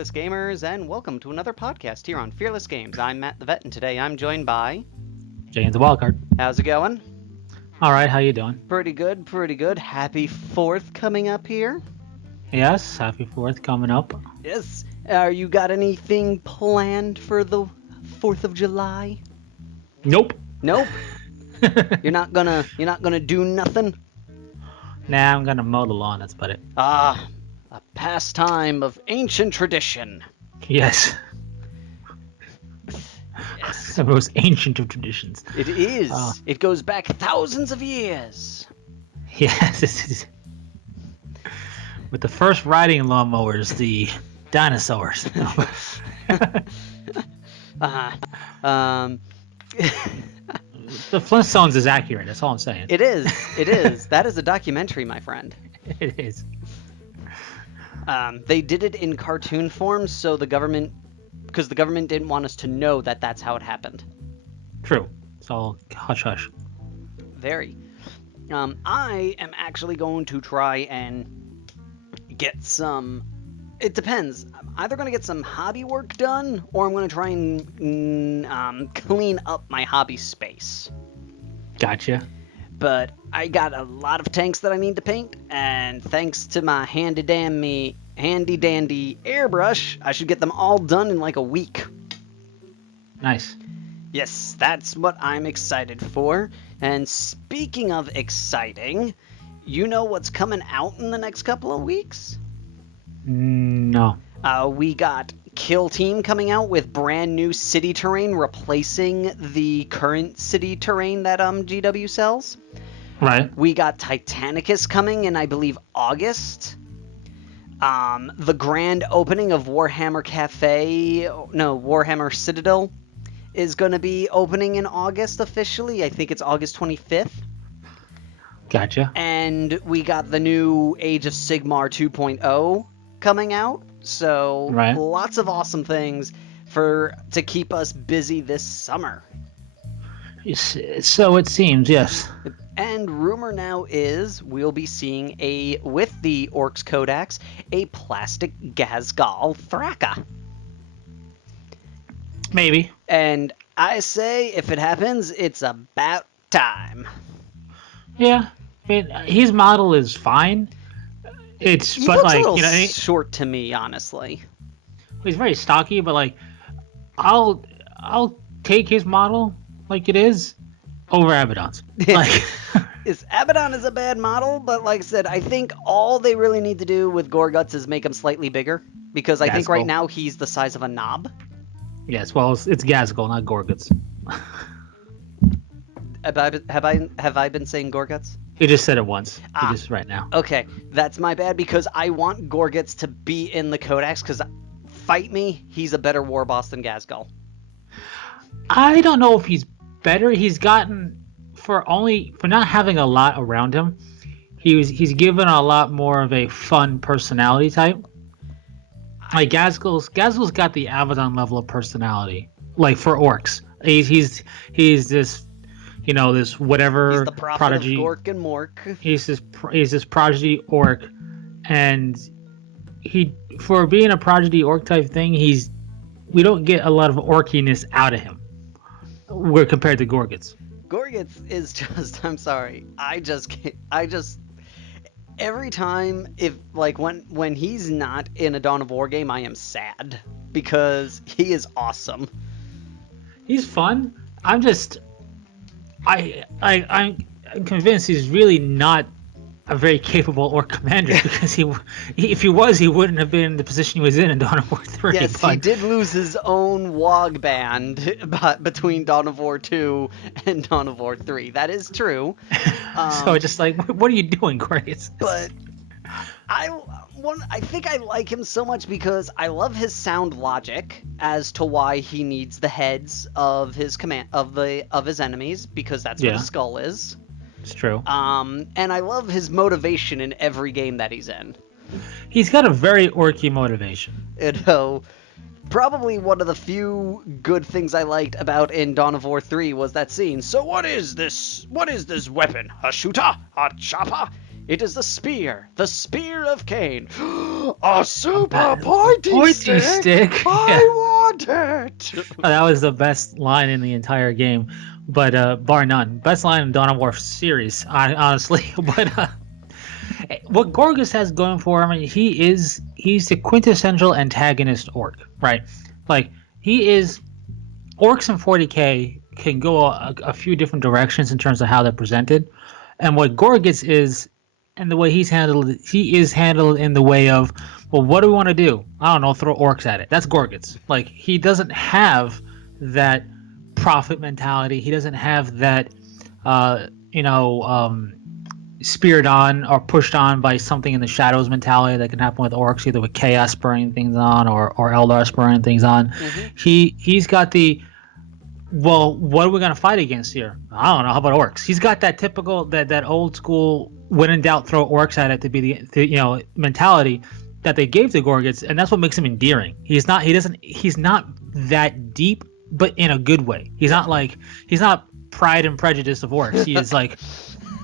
Fearless Gamers, and welcome to another podcast here on Fearless Games. I'm Matt the Vet, and today I'm joined by... James the Wildcard. How's it going? All right, how you doing? Pretty good, pretty good. Happy 4th coming up here. Yes, happy 4th coming up. Yes. You got anything planned for the 4th of July? Nope. Nope. You're not gonna do nothing? Nah, I'm gonna mow the lawn, that's about it. Ah, a pastime of ancient tradition. Yes. Yes. The most ancient of traditions. It is. It goes back thousands of years. Yes, it is. With the first riding lawnmowers, the dinosaurs. The Flintstones is accurate, that's all I'm saying. It is. It is. That is a documentary, my friend. It is. They did it in cartoon form, so because the government didn't want us to know that that's how it happened. True. It's all hush-hush. Very. I am actually going to try and get some... It depends. I'm either going to get some hobby work done, or I'm going to try and clean up my hobby space. Gotcha. But I got a lot of tanks that I need to paint, and thanks to my handy-dandy airbrush, I should get them all done in like a week. Nice. Yes, that's what I'm excited for. And speaking of exciting, you know what's coming out in the next couple of weeks? No. We got Kill Team coming out with brand new city terrain replacing the current city terrain that GW sells. Right. We got Titanicus coming in, I believe, August. The grand opening of Warhammer Citadel is going to be opening in August officially. I think it's August 25th. Gotcha. And we got the new Age of Sigmar 2.0 coming out. So right. Lots of awesome things to keep us busy this summer. So it seems, yes. And rumor now is we'll be seeing with the Orks Codex, a plastic Ghazghkull Thraka. Maybe. And I say, if it happens, it's about time. Yeah. I mean, his model is fine. He looks a little short to me, honestly. He's very stocky, but like, I'll take his model like it is over Abaddon's. Like, Abaddon is a bad model, but like I said, I think all they really need to do with Gorguts is make him slightly bigger, because I think right now he's the size of a knob. Yes, well, it's Ghazghkull, not Gorguts. Have I been saying Gorguts? He just said it once. Just right now. Okay, that's my bad, because I want Gorguts to be in the Codex, because fight me, he's a better war boss than Ghazghkull. I don't know if he's better. He's gotten for not having a lot around him. He's given a lot more of a fun personality type. Like Ghazghkull's got the Abaddon level of personality. Like for Orks, he's this. This whatever he's the prodigy. Of Gork and Mork. He's this prodigy orc, and for being a prodigy orc type thing, we don't get a lot of orkiness out of him. We're compared to Gorguts. Gorguts is just, I'm sorry, I just every time when he's not in a Dawn of War game, I am sad because he is awesome. He's fun. I'm convinced he's really not a very capable orc commander, because if he was, he wouldn't have been in the position he was in Dawn of War 3. Yes, he did lose his own WOG band between Dawn of War 2 and Dawn of War 3. That is true. So just like, what are you doing, Grace? But I think I like him so much because I love his sound logic as to why he needs the heads of his his enemies, because that's what his skull is. It's true. And I love his motivation in every game that he's in. He's got a very orky motivation. Probably one of the few good things I liked about in Dawn of War 3 was that scene. So what is this? What is this weapon? A shooter? A chopper? It is the spear of Cain. A super pointy stick. I want it. Oh, that was the best line in the entire game, but bar none. Best line in Dawn of War series, honestly. But what Gorgas has going for him, he's the quintessential antagonist orc, right? Like orcs in 40k can go a few different directions in terms of how they're presented, and what Gorgas is, and the way he is handled in the way of, well, what do we want to do? I don't know, throw orcs at it. That's Gorgas. Like, he doesn't have that profit mentality. He doesn't have that, speared on or pushed on by something in the shadows mentality that can happen with orcs, either with chaos spurring things on or Eldar spurring things on. Mm-hmm. He's got the, well, what are we going to fight against here? I don't know. How about orcs? He's got that typical, that old school, when in doubt, throw orcs at it to be the mentality that they gave to Gorgas, and that's what makes him endearing. He's not that deep, but in a good way. He's not Pride and Prejudice of orcs. He is like,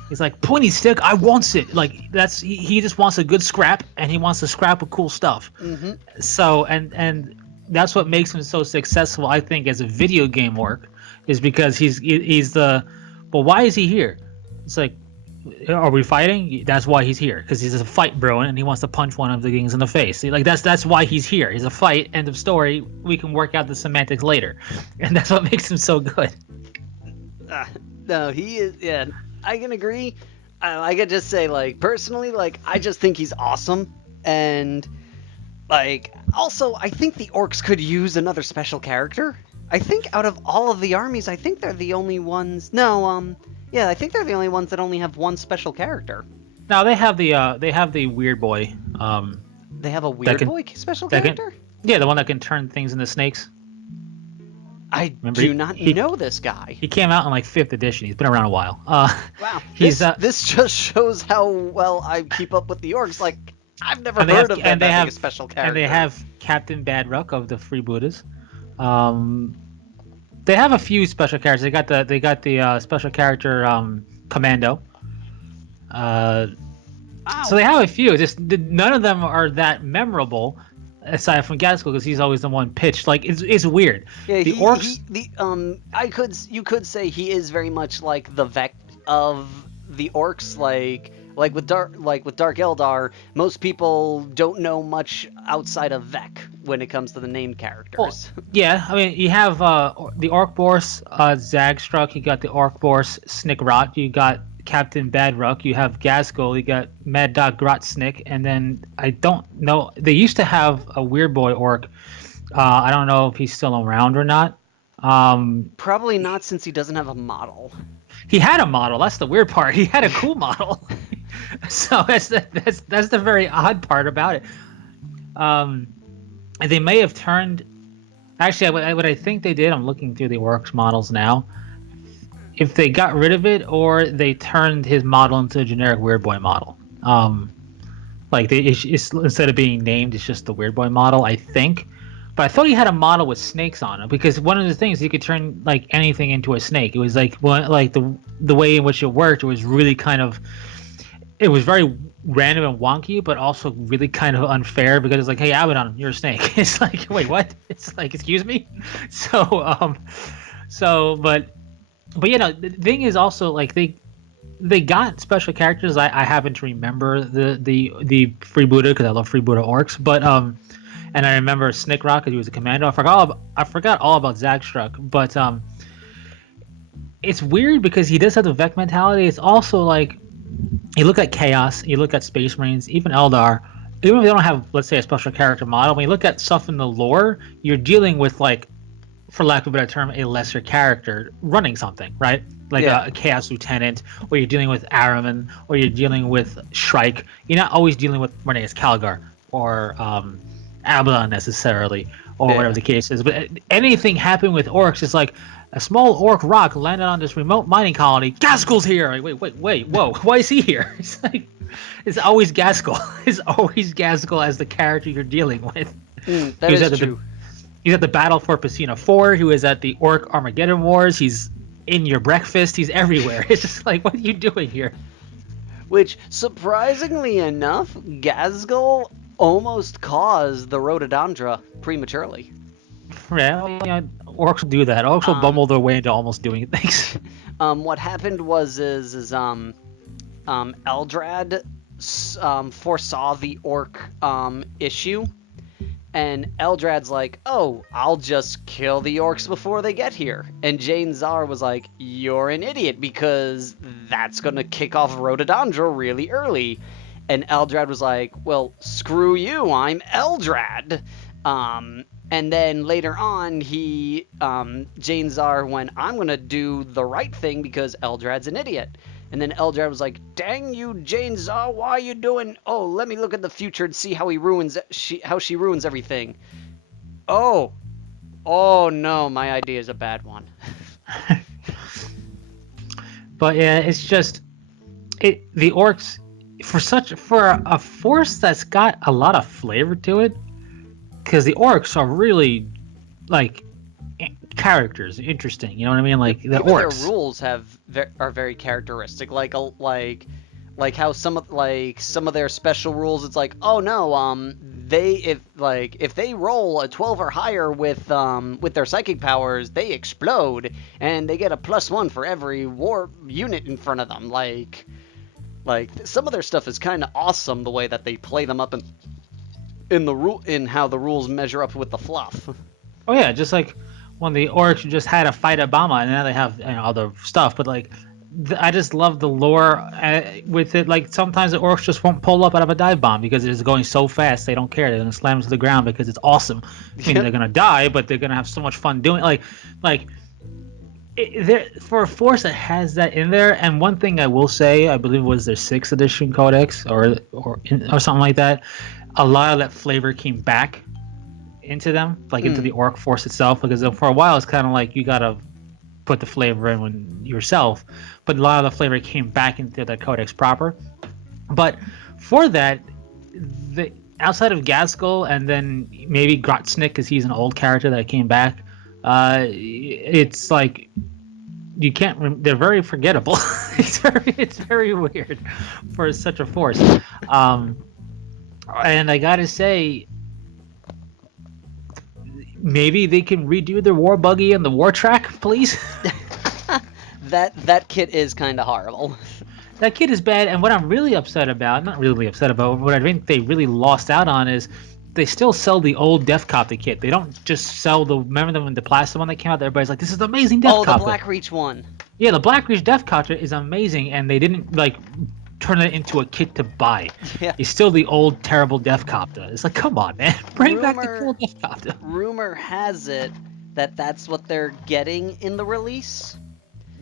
he's like, pointy stick, I wants it. Like, he just wants a good scrap, and he wants to scrap with cool stuff. Mm-hmm. So, and that's what makes him so successful, I think, as a video game orc, is because he's the, well, why is he here? It's like, are we fighting? That's why he's here, because he's a fight brewing, and he wants to punch one of the things in the face. Like, that's why he's here. He's a fight. End of story. We can work out the semantics later, and that's what makes him so good. No, he is. Yeah, I can agree. I could just say, like, personally, like, I just think he's awesome, and like, also, I think the orcs could use another special character. I think out of all of the armies, I think they're the only ones. Yeah, I think they're the only ones that only have one special character. No, they have the weird boy. They have a weird boy special character? Yeah, the one that can turn things into snakes. I do not know this guy. He came out in like 5th edition. He's been around a while. Wow. This just shows how well I keep up with the orcs. Like, I've never heard of them having a special character. And they have Captain Badruck of the Freebooters. They have a few special characters. They got the special character Commando. So they have a few. Just none of them are that memorable, aside from Gaskell, because he's always the one pitched. Like, it's weird. Yeah, the orcs. You could say he is very much like the Vec of the orcs. Like with Dark Eldar, most people don't know much outside of Vec when it comes to the named characters. Well, yeah, I mean, you have the Orkbors, Zagstruck, you got the Orkbors, Snickrot, you got Captain Badruck, you have Gaskell, you got Mad Dog Grotsnick, and then I don't know, they used to have a Weird Boy Orc. I don't know if he's still around or not. Probably not, since he doesn't have a model. He had a model. That's the weird part. He had a cool model. So that's the very odd part about it. And they may have turned. Actually, what I think they did. I'm looking through the Orcs models now. If they got rid of it, or they turned his model into a generic Weird Boy model. Like instead of being named, it's just the Weird Boy model, I think. But I thought he had a model with snakes on it, because one of the things, he could turn like anything into a snake. It was like the way in which it worked. It was really it was very random and wonky, but also really kind of unfair, because it's like, hey, Abaddon, you're a snake. It's like, wait, what? It's like, excuse me. But the thing is also, like, they got special characters. I happen to remember the freebooter, because I love freebooter orcs, but and I remember Snickrot because he was a commando. I forgot all about Zagstruck, but it's weird because he does have the Vec mentality. It's also like, you look at Chaos, you look at Space Marines, even Eldar, even if they don't have, let's say, a special character model, when you look at stuff in the lore, you're dealing with, like, for lack of a better term, a lesser character running something, right? Like a Chaos Lieutenant, or you're dealing with Araman, or you're dealing with Shrike. You're not always dealing with running as Calgar, or Abaddon necessarily, or whatever the case is. But anything happening with orcs is like, a small orc rock landed on this remote mining colony. Gaskell's here. Like, wait, whoa! Why is he here? It's like, it's always Gaskell. It's always Gaskell as the character you're dealing with. That is true. He's at the Battle for Pacina 4. He was at the Orc Armageddon Wars. He's in your breakfast. He's everywhere. It's just like, what are you doing here? Which, surprisingly enough, Gazgul almost caused the rhododendra prematurely. Yeah, orcs will do that. Orcs will bumble their way into almost doing things. What happened was Eldrad foresaw the orc issue, and Eldrad's like, oh, I'll just kill the orcs before they get here. And Jane Czar was like, you're an idiot, because that's gonna kick off Rhododendra really early. And Eldrad was like, well, screw you, I'm Eldrad. And then later on, Jane Czar went, I'm gonna do the right thing because Eldrad's an idiot. And then Eldrad was like, dang you, Jane Czar, why are you doing... Oh, let me look at the future and see how she ruins everything. Oh no, my idea is a bad one. But yeah, it's just... the orcs, for a force that's got a lot of flavor to it, because the orcs are really, like... characters, interesting. You know what I mean? Like the orcs. Their rules are very characteristic. Like how some of their special rules. It's like, oh no, if they roll a 12 or higher with their psychic powers, they explode and they get a +1 for every war unit in front of them. Like some of their stuff is kind of awesome the way that they play them up in how the rules measure up with the fluff. Oh yeah, just like when the orcs just had to fight Obama, and now they have other stuff. But like, I just love the lore with it. Like sometimes the orcs just won't pull up out of a dive bomb because it is going so fast they don't care. They're gonna slam to the ground because it's awesome. I mean, they're gonna die, but they're gonna have so much fun doing it. For a force that has that in there. And one thing I will say, I believe it was their 6th edition Codex or something like that. A lot of that flavor came back into them, into the orc force itself, because for a while it's kind of like you gotta put the flavor in yourself, but a lot of the flavor came back into the Codex proper. But for that, outside of Gazgul and then maybe Grotsnik, because he's an old character that came back, it's like you can't. They're very forgettable. It's very weird for such a force. And I gotta say, maybe they can redo the war buggy and the war track, please. That kit is kind of horrible. That kit is bad, and what I'm really upset about, not really upset about, what I think they really lost out on is they still sell the old Deathcopter kit. They don't just sell remember when the plastic one that came out, everybody's like, this is amazing Deathcopter. Oh, the Black Reach one. Yeah, the Black Reach Deathcopter is amazing, and they didn't, turn it into a kit to buy. Yeah. It's still the old terrible Deathcopter. It's like, come on, man, bring back the cool Deathcopter. Rumor has it that that's what they're getting in the release.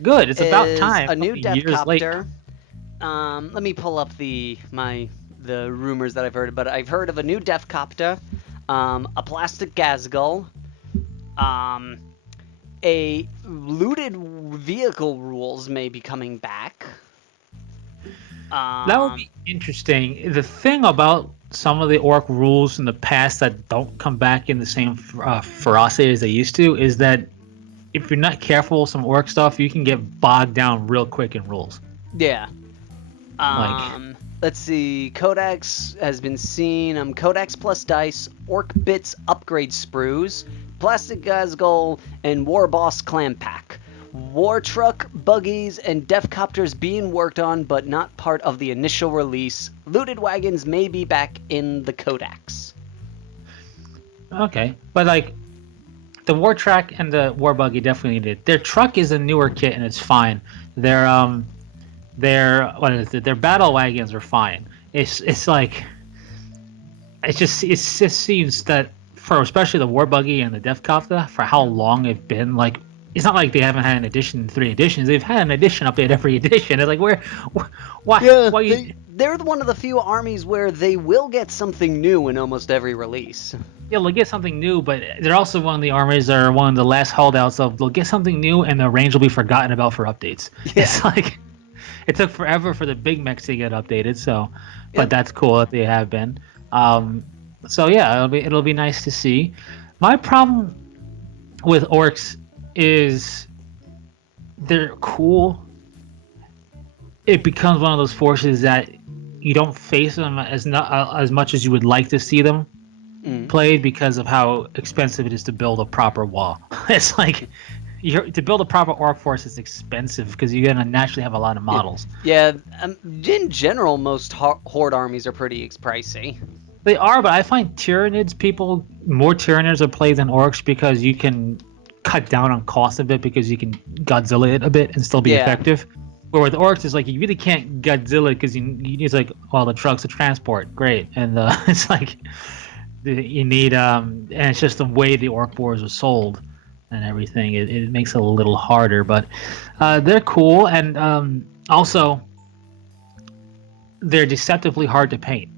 Good, it's about time. A new Deathcopter. Let me pull up the rumors that I've heard, but I've heard of a new Deathcopter, a plastic Gazgul, a looted vehicle rules may be coming back. That would be interesting. The thing about some of the orc rules in the past that don't come back in the same ferocity as they used to is that if you're not careful with some orc stuff, you can get bogged down real quick in rules. Yeah. Let's see. Codex has been seen. Codex plus dice, orc bits upgrade sprues, plastic Gazgul, and war boss clam pack. War truck, buggies, and Deathcopters being worked on, but not part of the initial release. Looted wagons may be back in the Codex. Okay, but the war truck and the war buggy definitely need it. Their truck is a newer kit and it's fine. Their battle wagons are fine. It just seems that for especially the war buggy and the Deathcopter, for how long they've been it's not like they haven't had an edition in 3 editions. They've had an edition update every edition. It's like, why? Yeah, they're one of the few armies where they will get something new in almost every release. Yeah, they'll get something new, but they're also one of the armies that are one of the last holdouts of they'll get something new and the range will be forgotten about for updates. Yeah. It's like it took forever for the big mechs to get updated, but that's cool that they have been. So yeah, it'll be nice to see. My problem with orcs is they're cool, it becomes one of those forces that you don't face them as much as you would like to see them played because of how expensive it is to build a proper wall. It's like to build a proper orc force is expensive because you're gonna naturally have a lot of models. Yeah, in general, most horde armies are pretty pricey. They are, but I find more Tyranids are played than orcs because you can cut down on cost a bit because you can Godzilla it a bit and still be effective. Where with orcs, it's like you really can't Godzilla because it's like, well, the trucks to transport, great, and it's like you need and it's just the way the orc boars are sold and everything. It makes it a little harder, but they're cool, and also they're deceptively hard to paint.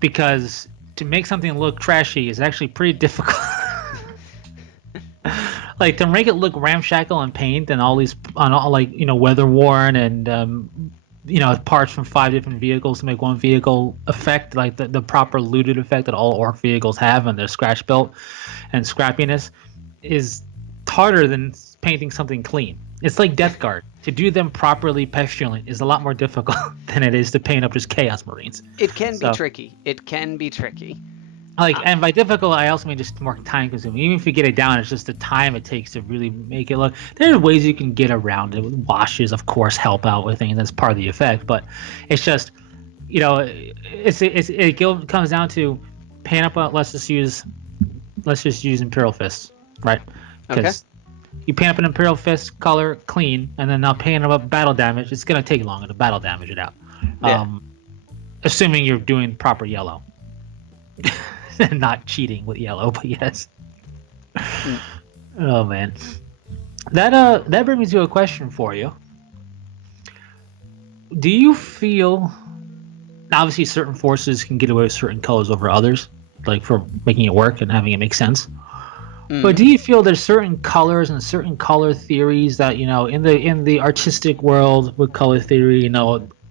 Because to make something look trashy is actually pretty difficult. Like to make it look ramshackle and paint and all like weather worn and parts from 5 different vehicles to make one vehicle effect, like the proper looted effect that all orc vehicles have and their scratch built and scrappiness, is harder than painting something clean. It's like Death Guard. To do them properly pestilent is a lot more difficult than it is to paint up just Chaos Marines. It can be tricky. It can be tricky. And by difficult, I also mean just more time consuming. Even if you get it down, it's just the time it takes to really make it look. There are ways you can get around it. Washes, of course, help out with things. That's part of the effect. But it's just, it comes down to paint up. Let's just use Imperial Fists, right? Because you paint up an Imperial Fist color clean, and then now paint up battle damage. It's gonna take longer to battle damage it out. Assuming you're doing proper yellow. Not cheating with yellow, but yes. Oh man, that brings me to a question for you. Do you feel, obviously certain forces can get away with certain colors over others, like for making it work and having it make sense, but do you feel there's certain colors and certain color theories that in the artistic world with color theory,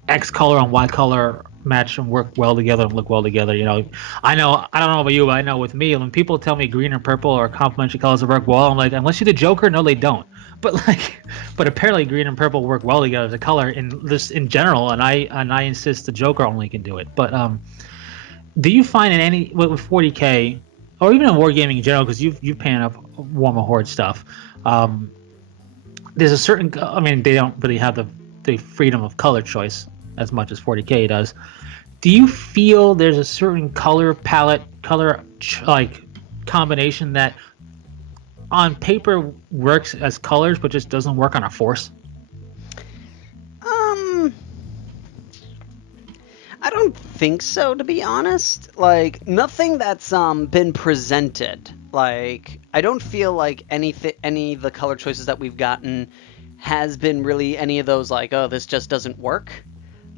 X color and Y color match and work well together and look well together? I don't know about you, but I know with me, when people tell me green and purple are complementary colors that work well, I'm like, unless you're the Joker, no, they don't. But apparently green and purple work well together as a color in general, and I insist the Joker only can do it. But do you find in any with 40K or even in wargaming in general, because you've painted up Warhammer Horde stuff, there's a certain, they don't really have the freedom of color choice as much as 40K does. Do you feel there's a certain color palette, combination that on paper works as colors but just doesn't work on a force? I don't think so, to be honest. Like, nothing that's been presented. Like, I don't feel like any of the color choices that we've gotten has been really any of those like, oh, this just doesn't work.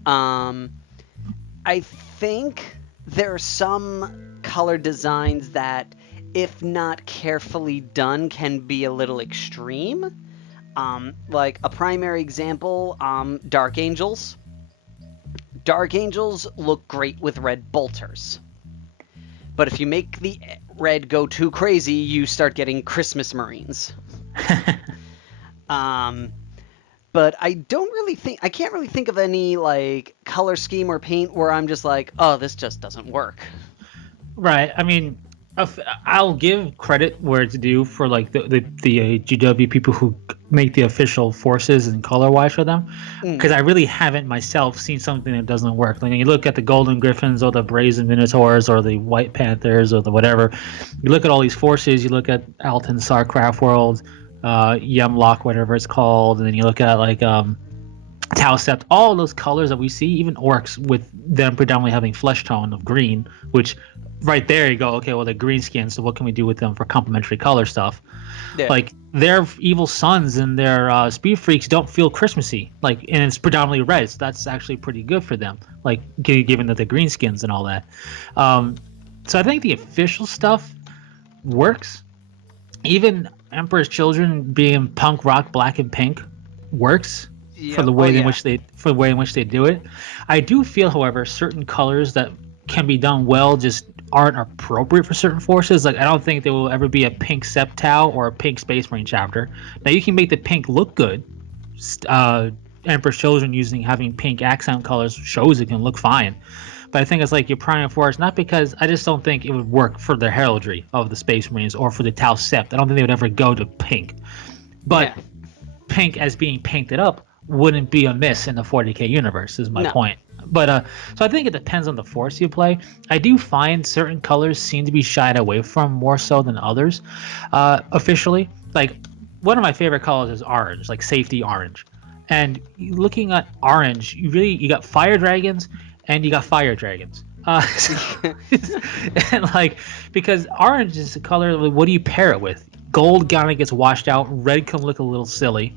I think there are some color designs that, if not carefully done, can be a little extreme. Like a primary example, Dark Angels. Dark Angels look great with red bolters. But if you make the red go too crazy, you start getting Christmas Marines. But I can't really think of any like color scheme or paint where I'm just like, oh, this just doesn't work. Right. I'll give credit where it's due for like the GW people who make the official forces and color wise for them, because I really haven't myself seen something that doesn't work. Like you look at the Golden Griffins or the Brazen Minotaurs or the White Panthers or the whatever. You look at all these forces. You look at Alton Sarcraft World, Yemlock, whatever it's called, and then you look at like Tau Sept, all those colors that we see, even orcs with them predominantly having flesh tone of green, which right there you go, okay, well they're green skinned, so what can we do with them for complementary color stuff? Yeah. Like their evil sons and their speed freaks don't feel Christmassy, like, and it's predominantly red, so that's actually pretty good for them, like given that they're green skins and all that. So I think the official stuff works. Even Emperor's Children being punk rock black and pink works. Yeah. For the way in which they do it. I do feel, however, certain colors that can be done well just aren't appropriate for certain forces. Like I don't think there will ever be a pink Septau or a pink Space Marine chapter. Now you can make the pink look good, Emperor's Children having pink accent colors shows it can look fine. But I think it's like your Prime Force, not because I just don't think it would work for the heraldry of the Space Marines or for the Tau Sept. I don't think they would ever go to pink. But pink as being painted up wouldn't be amiss in the 40k universe, is my point. But so I think it depends on the force you play. I do find certain colors seem to be shied away from more so than others officially. Like, one of my favorite colors is orange, like safety orange. And looking at orange, you got fire dragons and you got fire dragons. And like, because orange is a color, what do you pair it with? Gold kind of gets washed out. Red can look a little silly.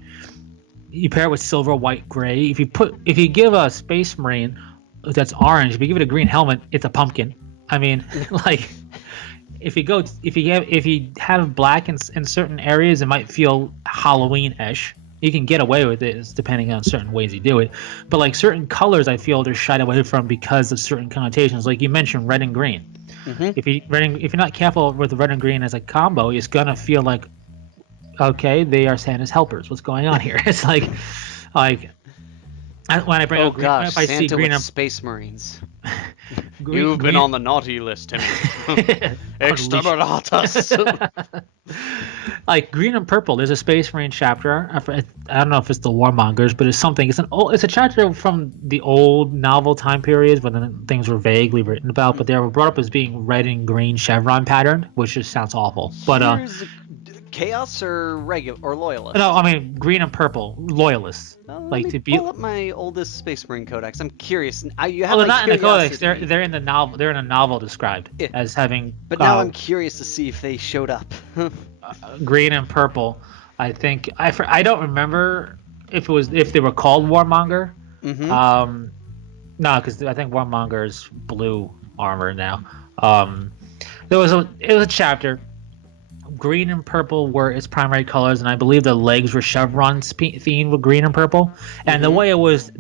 You pair it with silver, white, gray. If you give a Space Marine that's orange, if you give it a green helmet, it's a pumpkin. I mean, like, if you have black in certain areas, it might feel Halloween-ish. You can get away with it, depending on certain ways you do it. But like certain colors, I feel they're shied away from because of certain connotations. Like you mentioned, red and green. Mm-hmm. If you're not careful with red and green as a combo, it's gonna feel like, okay, they are Santa's helpers. What's going on here? It's like when I bring up green, if I Santa see green with and Space Marines. You've been on the naughty list, Timmy. Exterminatus. Like green and purple, there's a Space Marine chapter. I don't know if it's the Warmongers, but it's something. It's a chapter from the old novel time periods when things were vaguely written about, but they were brought up as being red and green chevron pattern, which just sounds awful. But Chaos or regular or loyalist? No, I mean green and purple loyalists. Pull up my oldest Space Marine Codex. I'm curious. You have they're not in the Codex. They're in the novel. They're in a novel described as having. But now I'm curious to see if they showed up. Green and purple. I think I don't remember if they were called Warmonger. Mm-hmm. No, because I think Warmonger is blue armor now. It was a chapter. Green and purple were its primary colors, and I believe the legs were chevron themed with green and purple. And the way it was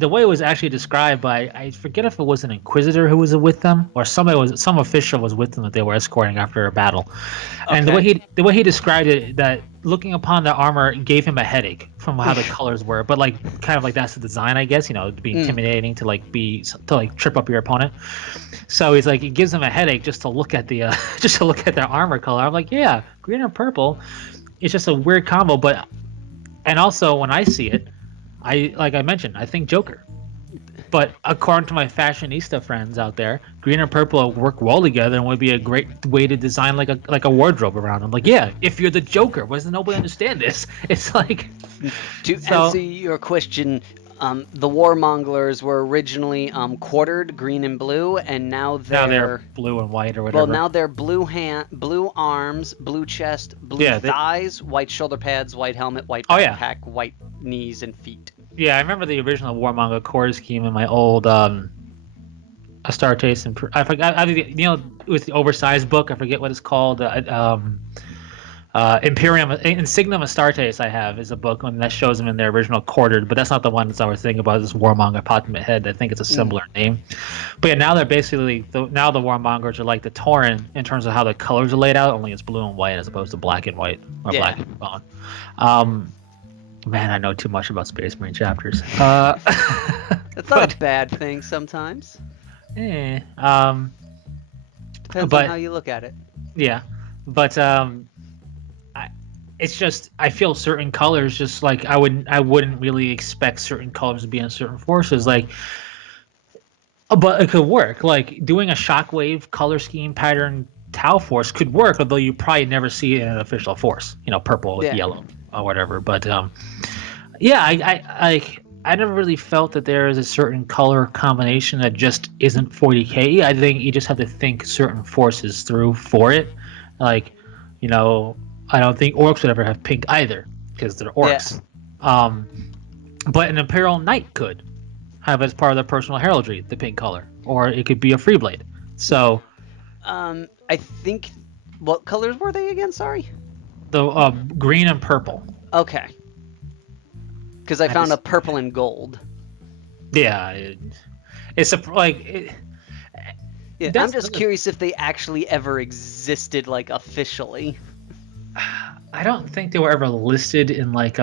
actually described by, I forget if it was an Inquisitor who was with them or some official was with them that they were escorting after a battle. Okay. And the way he described it, that looking upon the armor gave him a headache from how the colors were, but like kind of like that's the design, I guess, to be intimidating, to trip up your opponent. So he's like, it gives him a headache just to look at the armor color. I'm like, yeah, green and purple. It's just a weird combo, and also when I see it, like I mentioned, I think Joker. But according to my fashionista friends out there, green and purple work well together and would be a great way to design like a wardrobe around them. Like, yeah, if you're the Joker, why does nobody understand this? It's like to answer your question. The Warmongers were originally quartered green and blue, and now they're blue and white or whatever. Well, now they're blue arms, blue chest, blue thighs, white shoulder pads, white helmet, white backpack, white knees and feet. Yeah, I remember the original Warmonger core scheme in my old Astartes, and I forgot. It was the oversized book. I forget what it's called. Imperium Insignum Astartes I have is a book and that shows them in their original quartered, but that's not the one that I was thinking about. This Warmonger popped in my head. I think it's a similar name. But yeah, now they're basically the Warmongers are like the Tauren in terms of how the colors are laid out, only it's blue and white as opposed to black and white or black and bone. Man, I know too much about Space Marine chapters. It's not a bad thing sometimes. Depends on how you look at it. Yeah, but it's just I feel certain colors just like I wouldn't really expect certain colors to be in certain forces, like, but it could work. Like doing a shockwave color scheme pattern Tau force could work, although you probably never see it in an official force, purple with yellow or whatever. But I never really felt that there is a certain color combination that just isn't 40k. I think you just have to think certain forces through for it. Like, I don't think Orks would ever have pink either because they're Orks. Yeah. But an Imperial Knight could have as part of their personal heraldry the pink color, or it could be a Freeblade. So, I think what colors were they again? Sorry. The green and purple. Okay. Because I found a purple and gold. Yeah, it's I'm just curious if they actually ever existed, like, officially. I don't think they were ever listed in like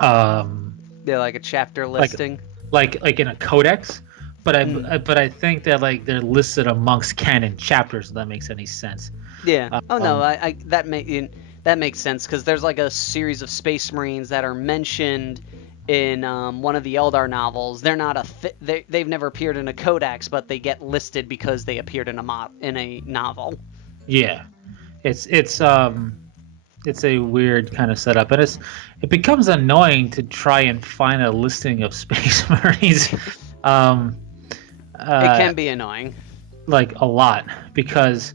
Yeah, like a chapter like listing. like in a codex. But Mm. I think that like they're listed amongst canon chapters. If that makes any sense. Yeah. Oh no, Um, that makes sense because there's like a series of Space Marines that are mentioned in one of the Eldar novels. They're not they've never appeared in a codex, but they get listed because they appeared in a novel. yeah, it's a weird kind of setup, and it becomes annoying to try and find a listing of Space Marines. Um, It uh, can be annoying. like a lot because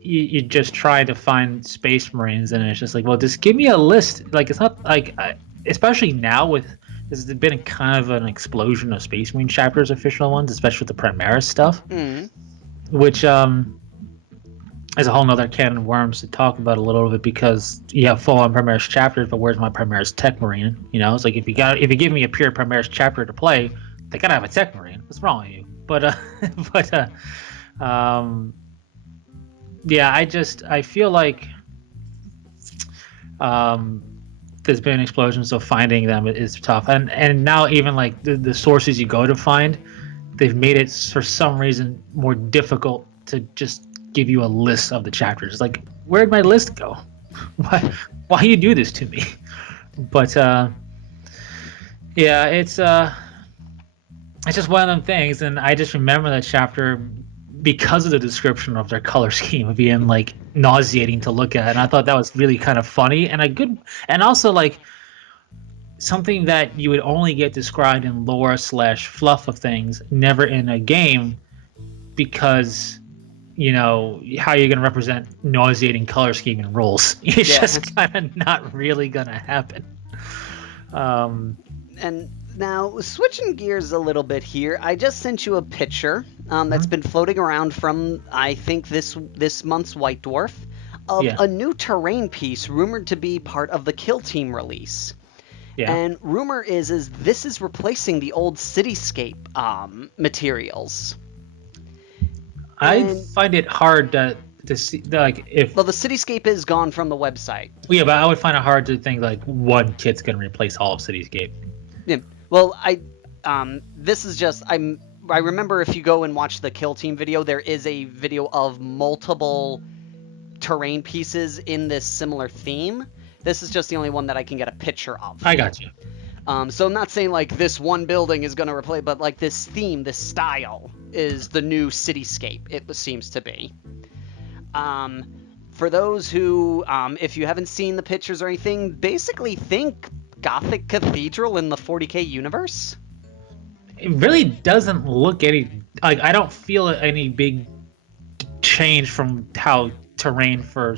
you just try to find Space Marines, and it's just like, well, just give me a list. Like it's not like, especially now with there's been kind of an explosion of Space Marine chapters, official ones, especially with the Primaris stuff, Mm. which is a whole nother can of worms to talk about a little bit because you have full on Primaris chapters, but where's my Primaris Tech Marine? You know, it's like if you give me a pure Primaris chapter to play, they gotta have a Tech Marine. What's wrong with you? But but um yeah, I feel like um, there's been explosions, so finding them is tough. And now even like the sources you go to find, they've made it for some reason more difficult to just give you a list of the chapters. Like, where'd my list go? Why you do this to me? But yeah, it's just one of them things, and I just remember that chapter because of the description of their color scheme being like nauseating to look at, and I thought that was really kind of funny and a good, and also like something that you would only get described in lore slash fluff of things, never in a game, because you know how you're going to represent nauseating color scheme in rules. It's Yeah. just kind of not really going to happen. And now, switching gears a little bit here, I just sent you a picture that's been floating around from, I think, this month's White Dwarf of Yeah. a new terrain piece rumored to be part of the Kill Team release. Yeah. And rumor is this is replacing the old Cityscape materials. I And- find it hard to see, like, if Well, the Cityscape is gone from the website. yeah, but I would find it hard to think like one kit's gonna replace all of Cityscape. Yeah. Well, this is just I remember if you go and watch the Kill Team video, there is a video of multiple terrain pieces in this similar theme. This is just the only one that I can get a picture of. I got you. So I'm not saying like this one building is going to replace, but like this theme, this style is the new Cityscape. It seems to be. For those who, if you haven't seen the pictures or anything, basically think Gothic Cathedral in the 40k universe. It really doesn't look any like, I don't feel any big change from how terrain for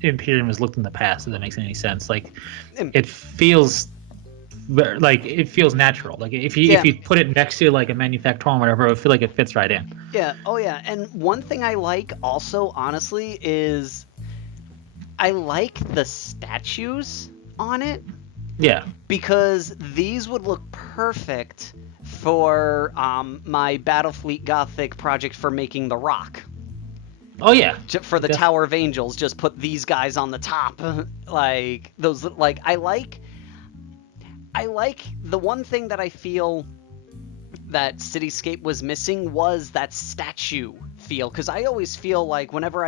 Imperium has looked in the past. If that makes any sense, like it feels natural. Like if you put it next to like a Manufactorum or whatever, it would feel like it fits right in. Yeah. Oh yeah. And one thing I like also, honestly, is I like the statues on it. Yeah. Because these would look perfect for my Battlefleet Gothic project for making the Rock. Oh yeah. For the Tower of Angels, just put these guys on the top. Like those. Like I like the one thing that I feel that Cityscape was missing was that statue feel, because I always feel like whenever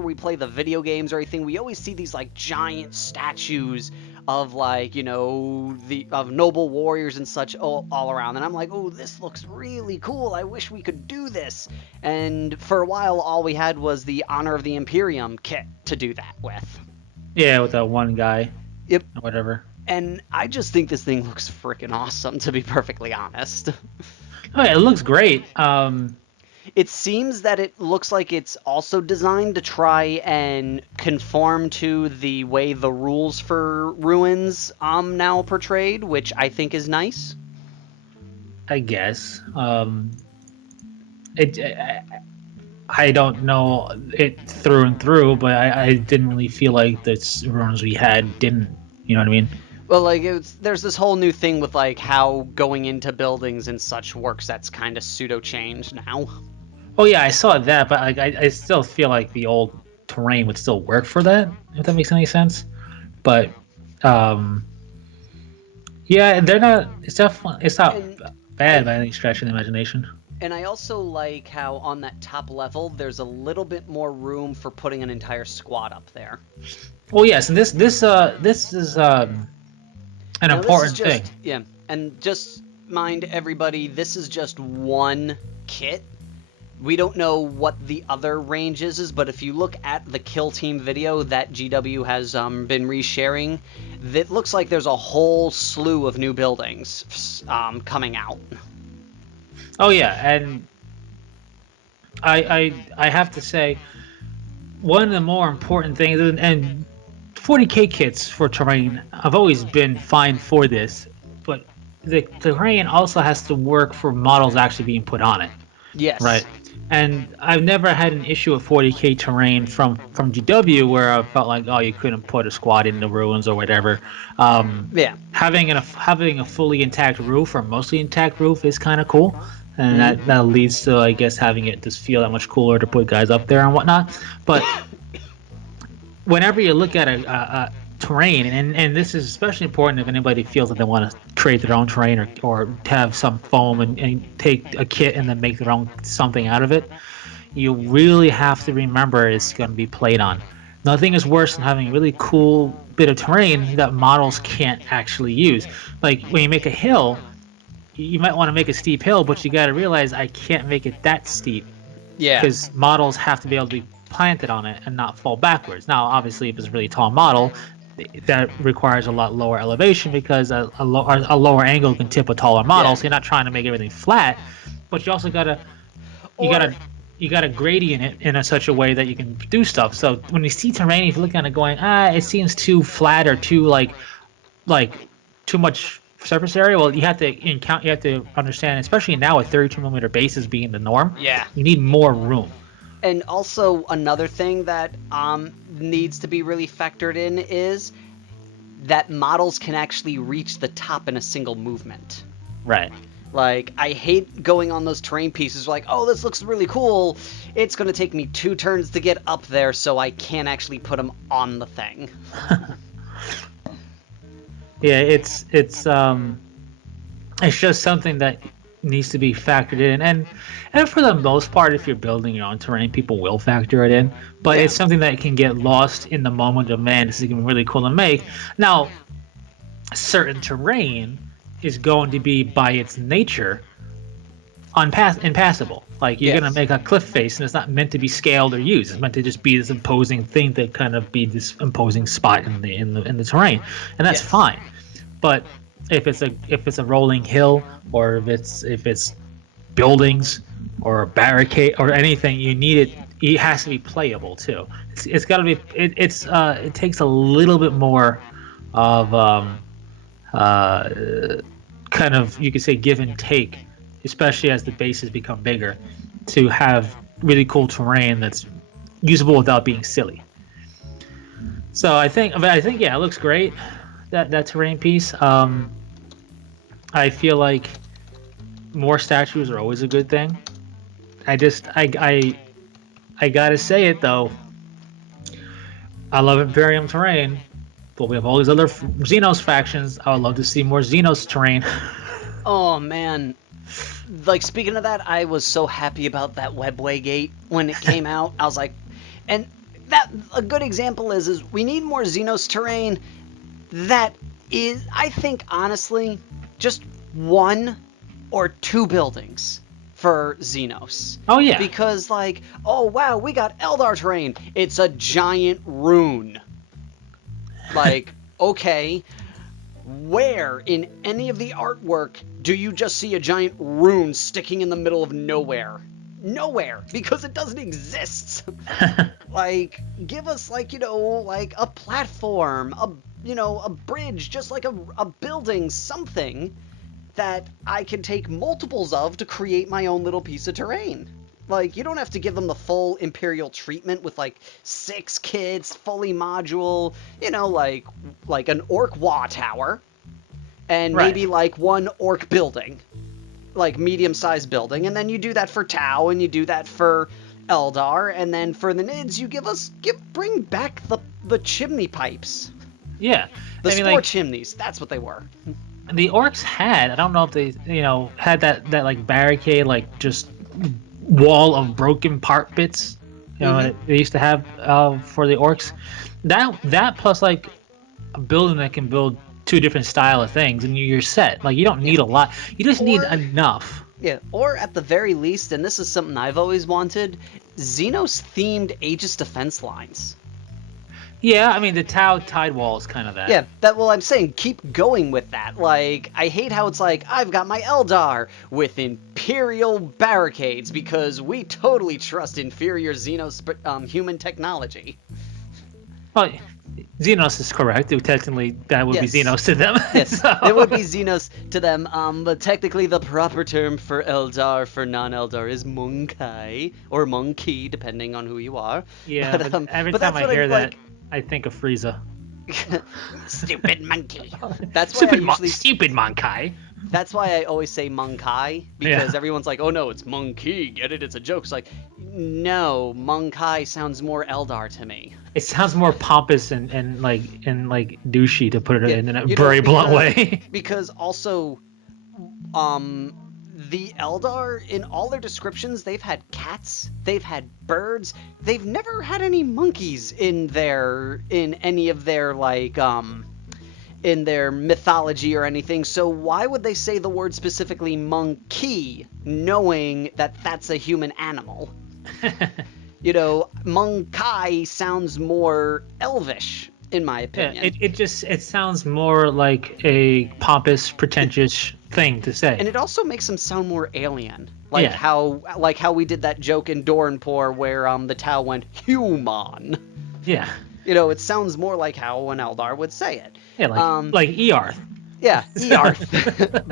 we play the video games or anything, we always see these like giant statues of like, you know, of noble warriors and such all around, and I'm like, oh, this looks really cool, I wish we could do this. And for a while all we had was the Honor of the Imperium kit to do that with. Yeah, with that one guy. Yep. Or whatever. And I just think this thing looks freaking awesome, to be perfectly honest. Oh yeah, it looks great. It seems that it looks like it's also designed to try and conform to the way the rules for ruins now portrayed, which I think is nice. I guess. I don't know it through and through, but I didn't really feel like the ruins we had didn't. You know what I mean? Well, like, there's this whole new thing with, like, how going into buildings and such works that's kind of pseudo-changed now. Oh, yeah, I saw that, but like, I still feel like the old terrain would still work for that, if that makes any sense. But, Yeah, they're not. It's not And bad I by any stretch of the imagination. and I also like how on that top level there's a little bit more room for putting an entire squad up there. Well, yes, and this is an Now this is important thing. just yeah, and just mind everybody, this is just one kit. We don't know what the other ranges is, but if you look at the kill team video that GW has been resharing, it looks like there's a whole slew of new buildings coming out. Oh yeah, and I have to say one of the more important things, and 40k kits for terrain have always been fine for this, but the terrain also has to work for models actually being put on it. Yes. Right. And I've never had an issue with 40k terrain from GW where I felt like, oh, you couldn't put a squad in the ruins or whatever. Yeah. Having a fully intact roof or mostly intact roof is kind of cool, and that leads to, I guess, having it just feel that much cooler to put guys up there and whatnot. But whenever you look at a terrain, and this is especially important if anybody feels that they want to create their own terrain or have some foam and take a kit and then make their own something out of it, you really have to remember it's going to be played on. Nothing is worse than having a really cool bit of terrain that models can't actually use. Like when you make a hill, you might want to make a steep hill, but you got to realize I can't make it that steep. Yeah. Because models have to be able to be planted on it and not fall backwards. Now, obviously, if it's a really tall model, that requires a lot lower elevation because a lower angle can tip a taller model. So you're not trying to make everything flat, but you also you gotta gradient it in such a way that you can do stuff. So when you see terrain, if you look at it going, it seems too flat or too like too much surface area. Well, you have to understand, especially now with 32mm bases being the norm. Yeah. You need more room. And also another thing that needs to be really factored in is that models can actually reach the top in a single movement. Right. Like, I hate going on those terrain pieces like, oh, this looks really cool. It's going to take me 2 turns to get up there, so I can't actually put them on the thing. Yeah, it's just something that needs to be factored in, and for the most part, if you're building your own terrain, people will factor it in. But it's something that can get lost in the moment of, man, this is gonna be really cool to make. Now, certain terrain is going to be by its nature impassable. Like you're gonna make a cliff face, and it's not meant to be scaled or used. It's meant to just be this imposing thing to kind of be this imposing spot in the terrain, and that's fine. But if it's a rolling hill, or if it's buildings or a barricade or anything, you need it. It has to be playable too. It's got to be. It takes a little bit more of kind of, you could say, give and take, especially as the bases become bigger, to have really cool terrain that's usable without being silly. So I think yeah, it looks great, that terrain piece. I feel like more statues are always a good thing. I gotta say it though. I love Imperium terrain, but we have all these other Xenos factions. I would love to see more Xenos terrain. Oh man, like, speaking of that, I was so happy about that Webway gate when it came out. I was like, and that a good example is we need more Xenos terrain. That is, I think, honestly, just 1 or 2 buildings for Xenos. Oh yeah. Because, like, oh wow, we got Eldar terrain. It's a giant rune. Like, okay, where in any of the artwork do you just see a giant rune sticking in the middle of nowhere? Nowhere, because it doesn't exist. Like, give us, like, like a platform, a bridge, just like a building, something that I can take multiples of to create my own little piece of terrain. Like, you don't have to give them the full Imperial treatment with, like, 6 kits, fully module, like an Ork Wa Tower, and maybe, like, 1 Ork building, like, medium-sized building, and then you do that for Tau, and you do that for Eldar, and then for the Nids, you bring back the chimney pipes. Yeah. The spore chimneys, that's what they were. the orcs had. I don't know if they, had that like barricade, like just wall of broken part bits. They used to have for the orcs. That plus like a building that can build two different style of things, and you're set. Like you don't Yeah. need a lot. You just need Or enough. yeah, or at the very least, and this is something I've always wanted, Xenos themed Aegis defense lines. Yeah, I mean the Tau tide wall is kind of that. Yeah, well, I'm saying keep going with that. Like, I hate how it's like, I've got my Eldar with Imperial barricades because we totally trust inferior Xenos human technology. Well, Xenos is correct. Technically, that would be Yes. Xenos to them. Yes, So- it would be Xenos to them, but technically the proper term for Eldar for non-Eldar is Monkai, or Monkey, depending on who you are. Yeah, but every but time that's I what hear that, like, I think of Frieza. stupid monkey. That's why Stupid Monkai. That's why I always say Monkai, because Yeah. everyone's like, oh no, it's Monkey, get it? It's a joke. It's like, no, Monkai sounds more Eldar to me. It sounds more pompous and like douchey, to put it in a You know, very blunt because- way. Because also, the Eldar, in all their descriptions, they've had cats, they've had birds, they've never had any monkeys in any of their, like, in their mythology or anything, so why would they say the word specifically monkey, knowing that that's a human animal? You know, Monkai sounds more elvish, in my opinion. Yeah, it sounds more like a pompous, pretentious thing to say. And it also makes them sound more alien. Like Yeah. how we did that joke in Doranpor where the Tau went human. Yeah. You know, it sounds more like how an Eldar would say it. Yeah, like Earth. Yeah, Earth.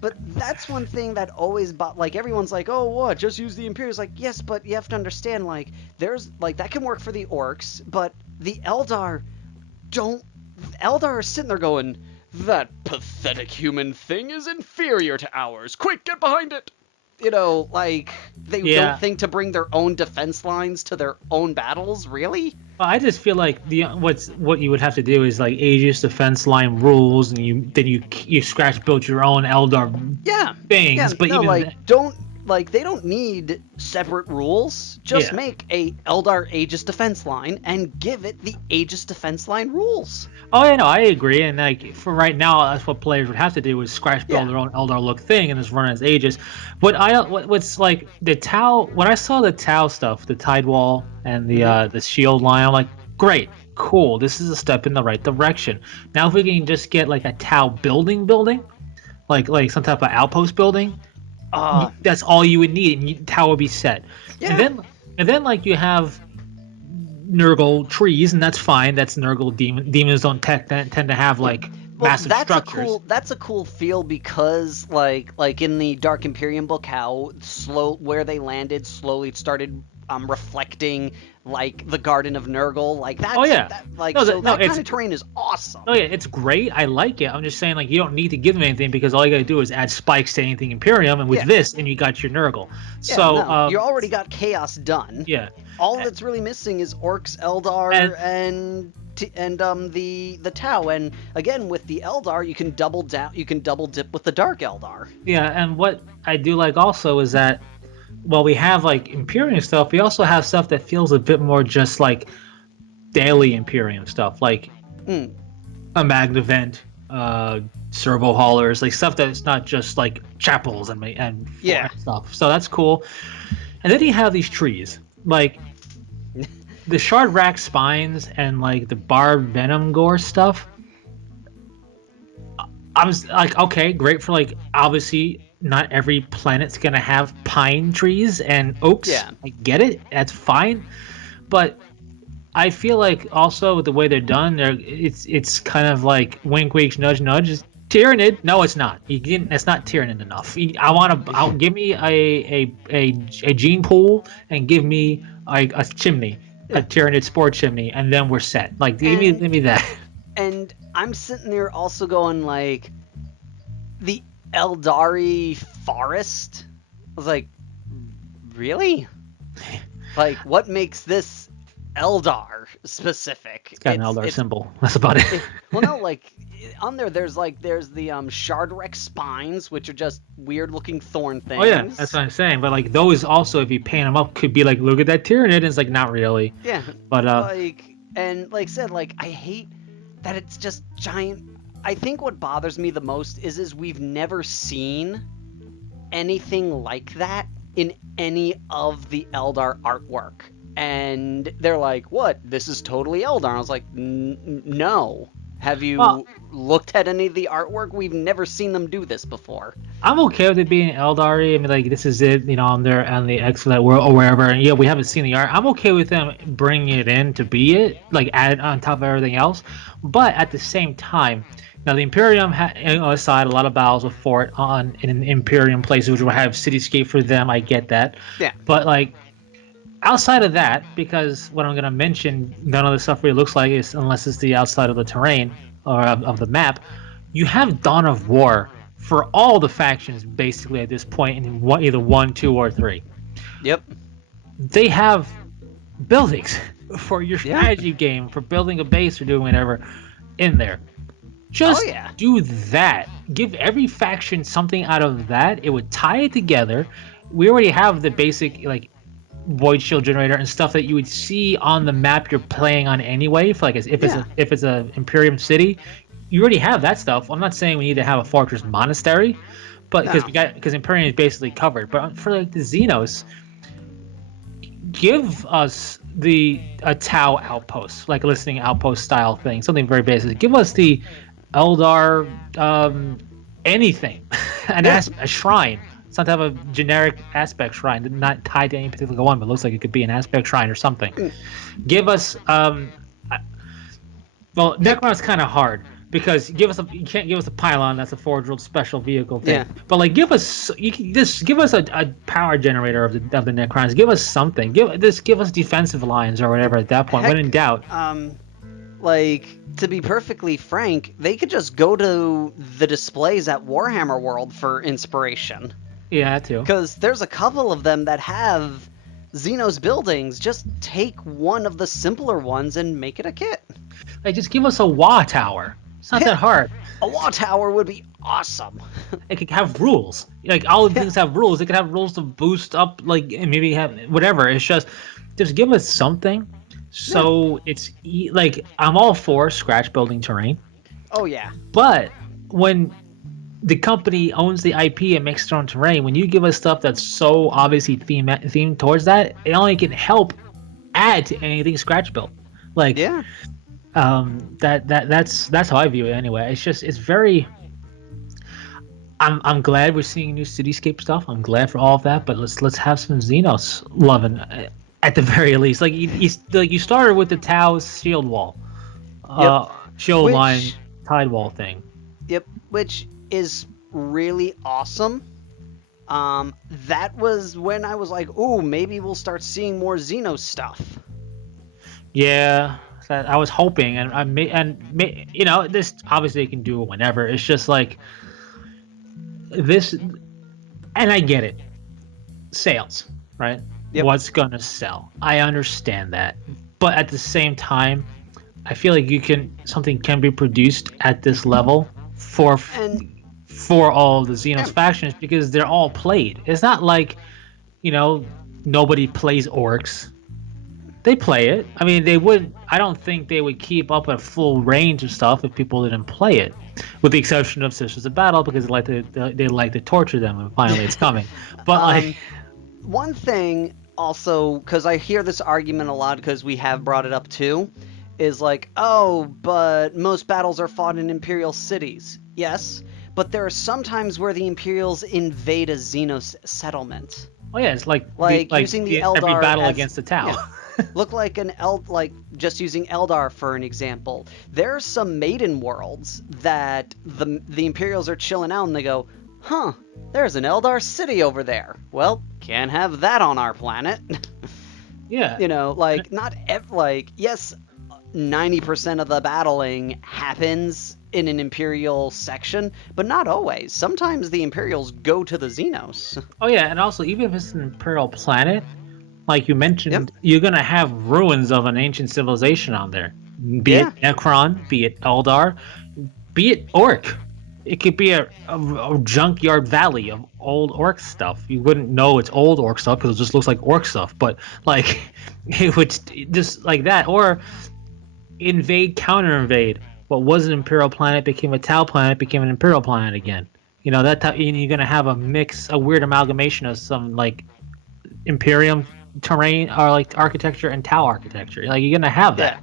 But that's one thing that always like everyone's like, oh, what? Just use the Imperials. Like, yes, but you have to understand, like, there's like that can work for the Orks, but the Eldar don't. Eldar are sitting there going, that pathetic human thing is inferior to ours. Quick, get behind it. You know, like they Yeah. don't think to bring their own defense lines to their own battles. Really? Well, I just feel like what you would have to do is like Aegis defense line rules, and you scratch build your own Eldar Yeah. things. Yeah, But no, even like they don't need separate rules. Just Yeah. make a Eldar Aegis defense line and give it the Aegis defense line rules. oh yeah, no, I agree. And like for right now, that's what players would have to do is scratch build Yeah. their own Eldar look thing and just run as Aegis. What's like the Tau? When I saw the Tau stuff, the Tide Wall and the shield line, I'm like, great, cool. This is a step in the right direction. Now if we can just get like a Tau building, like some type of outpost building. That's all you would need, and Tau would be set. Yeah. And then like you have Nurgle trees, and that's fine. That's Nurgle demons don't tend to have like massive structures. That's a cool feel because like in the Dark Imperium book, how where they landed slowly started reflecting like the Garden of Nurgle. Like that. Oh, yeah. That No, kind of terrain is awesome. Oh yeah, it's great. I like it. I'm just saying, like, you don't need to give them anything because all you gotta do is add spikes to anything Imperium, and with Yeah. this, and you got your Nurgle. Yeah, So no, you already got Chaos done. yeah, All that's really missing is Orks, Eldar, and the Tau. And again, with the Eldar, you can double dip with the Dark Eldar. yeah. And what I do like also is that while we have like Imperium stuff, we also have stuff that feels a bit more just like daily Imperium stuff, like a Magnavent, servo haulers, like stuff that's not just like chapels and Yeah. stuff. So that's cool. And then you have these trees, like the shard rack spines and like the barbed venom gore stuff. I was like, okay, great for like obviously not every planet's gonna have pine trees and oaks. Yeah. I get it, that's fine, but I feel like also with the way they're done, it's kind of like wink, wink, nudge, nudge. It's Tyranid. No, it's not. It's not Tyranid enough. I'll give me a gene pool and give me a chimney, a Tyranid spore chimney, and then we're set. Like give me that. And I'm sitting there also going like, the Eldari forest. I was like, really? Like, what makes this Eldar specific. It's got an Eldar symbol. That's about it. Well, no, like on there's the Shardrek spines, which are just weird looking thorn things. Oh yeah, that's what I'm saying. But like those also, if you paint them up, could be like, look at that Tyranid. And it's like not really. Yeah. But like I said, like I hate that it's just giant. I think what bothers me the most is we've never seen anything like that in any of the Eldar artwork. And they're like, what? This is totally Eldar. And I was like, no. Have you looked at any of the artwork? We've never seen them do this before. I'm okay with it being Eldar-y. I mean, like, this is it, on the Excellent World or wherever. And yeah, we haven't seen the art. I'm okay with them bringing it in to be it, like, add on top of everything else. But at the same time, now the Imperium aside, a lot of battles with fort in Imperium places, which will have cityscape for them. I get that. Yeah. But like, outside of that, because what I'm going to mention, none of the stuff really looks like it unless it's the outside of the terrain or of the map. You have Dawn of War for all the factions basically at this point in either 1, 2, or 3. Yep. They have buildings for your strategy game, for building a base or doing whatever in there. Just do that. Give every faction something out of that. It would tie it together. We already have the basic like void shield generator and stuff that you would see on the map you're playing on anyway. For like if it's a Imperium city, you already have that stuff. I'm not saying we need to have a fortress monastery, but because Imperium is basically covered. But for like the Xenos, give us a Tau outpost, like a listening outpost style thing, something very basic. Give us the Eldar anything, a shrine. It's not to have a generic aspect shrine, not tied to any particular one, but looks like it could be an aspect shrine or something. Give us Necron's kind of hard because you can't give us a pylon. That's a Forge World special vehicle thing. Yeah. But like, give us a power generator of the Necrons. Give us something. Give us defensive lines or whatever at that point. When in doubt. Like, to be perfectly frank, they could just go to the displays at Warhammer World for inspiration. Yeah, too. Because there's a couple of them that have Xenos buildings. Just take one of the simpler ones and make it a kit. Like, just give us a Wa Tower. It's not that hard. A Wa Tower would be awesome. It could have rules. Like, all the things have rules. It could have rules to boost up, like, maybe have whatever. It's just give us something. So it's like, I'm all for scratch building terrain. Oh yeah. But when the company owns the IP and makes their own terrain, when you give us stuff that's so obviously themed towards that, it only can help add to anything scratch built. Like that's how I view it anyway. It's very. I'm glad we're seeing new cityscape stuff. I'm glad for all of that, but let's have some Xenos loving. At the very least, like you started with the Tau's shield wall, shield line, tide wall thing. Yep, which is really awesome. That was when I was like, "Ooh, maybe we'll start seeing more Xenos stuff." Yeah, I was hoping, and this obviously you can do it whenever. It's just like this, and I get it. Sales, right? Yep. What's gonna sell? I understand that, but at the same time, I feel like something can be produced at this level for all the Xenos factions because they're all played. It's not like, nobody plays Orks. They play it. I mean, they would. I don't think they would keep up a full range of stuff if people didn't play it, with the exception of Sisters of Battle because they like to torture them and finally it's coming. But one thing also, because I hear this argument a lot because we have brought it up too, is like, oh, but most battles are fought in Imperial cities. Yes, but there are some times where the Imperials invade a Xenos settlement. Oh yeah, it's like using the Eldar every battle against the Tau. Yeah, look like just using Eldar for an example. There are some maiden worlds that the Imperials are chilling out and they go, huh, there's an Eldar city over there. Well, can't have that on our planet. Yeah. Yes, 90% of the battling happens in an Imperial section, but not always. Sometimes the Imperials go to the Xenos. Oh yeah, and also even if it's an Imperial planet, like you mentioned, you're gonna have ruins of an ancient civilization on there. Be it Necron, be it Eldar, be it Orc. It could be a junkyard valley of old Orc stuff. You wouldn't know it's old Orc stuff because it just looks like Orc stuff. But like, it would just like that, or invade, counter invade. What was an Imperial planet became a Tau planet, became an Imperial planet again. You know that you're gonna have a mix, a weird amalgamation of some like Imperium terrain or like architecture and Tau architecture. Like you're gonna have that.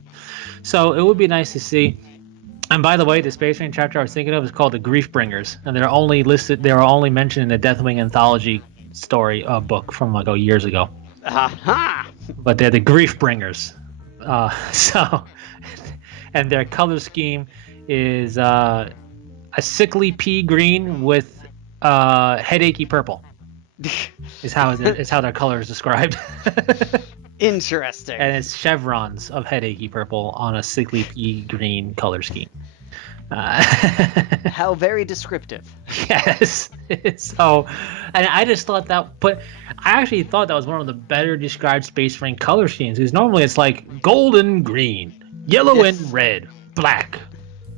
So it would be nice to see. And by the way, the Space Marine chapter I was thinking of is called the Grief Bringers, and they're only listed. They were only mentioned in the Deathwing anthology story book from like years ago. But they're the Grief Bringers. And their color scheme is a sickly pea green with headachy purple. is how their color is described. Interesting. And it's chevrons of headachy purple on a sickly pea green color scheme. How very descriptive. Yes. So, and I just thought that, but I actually thought that was one of the better described Space Marine color schemes, because normally it's like golden green, yellow and red, black.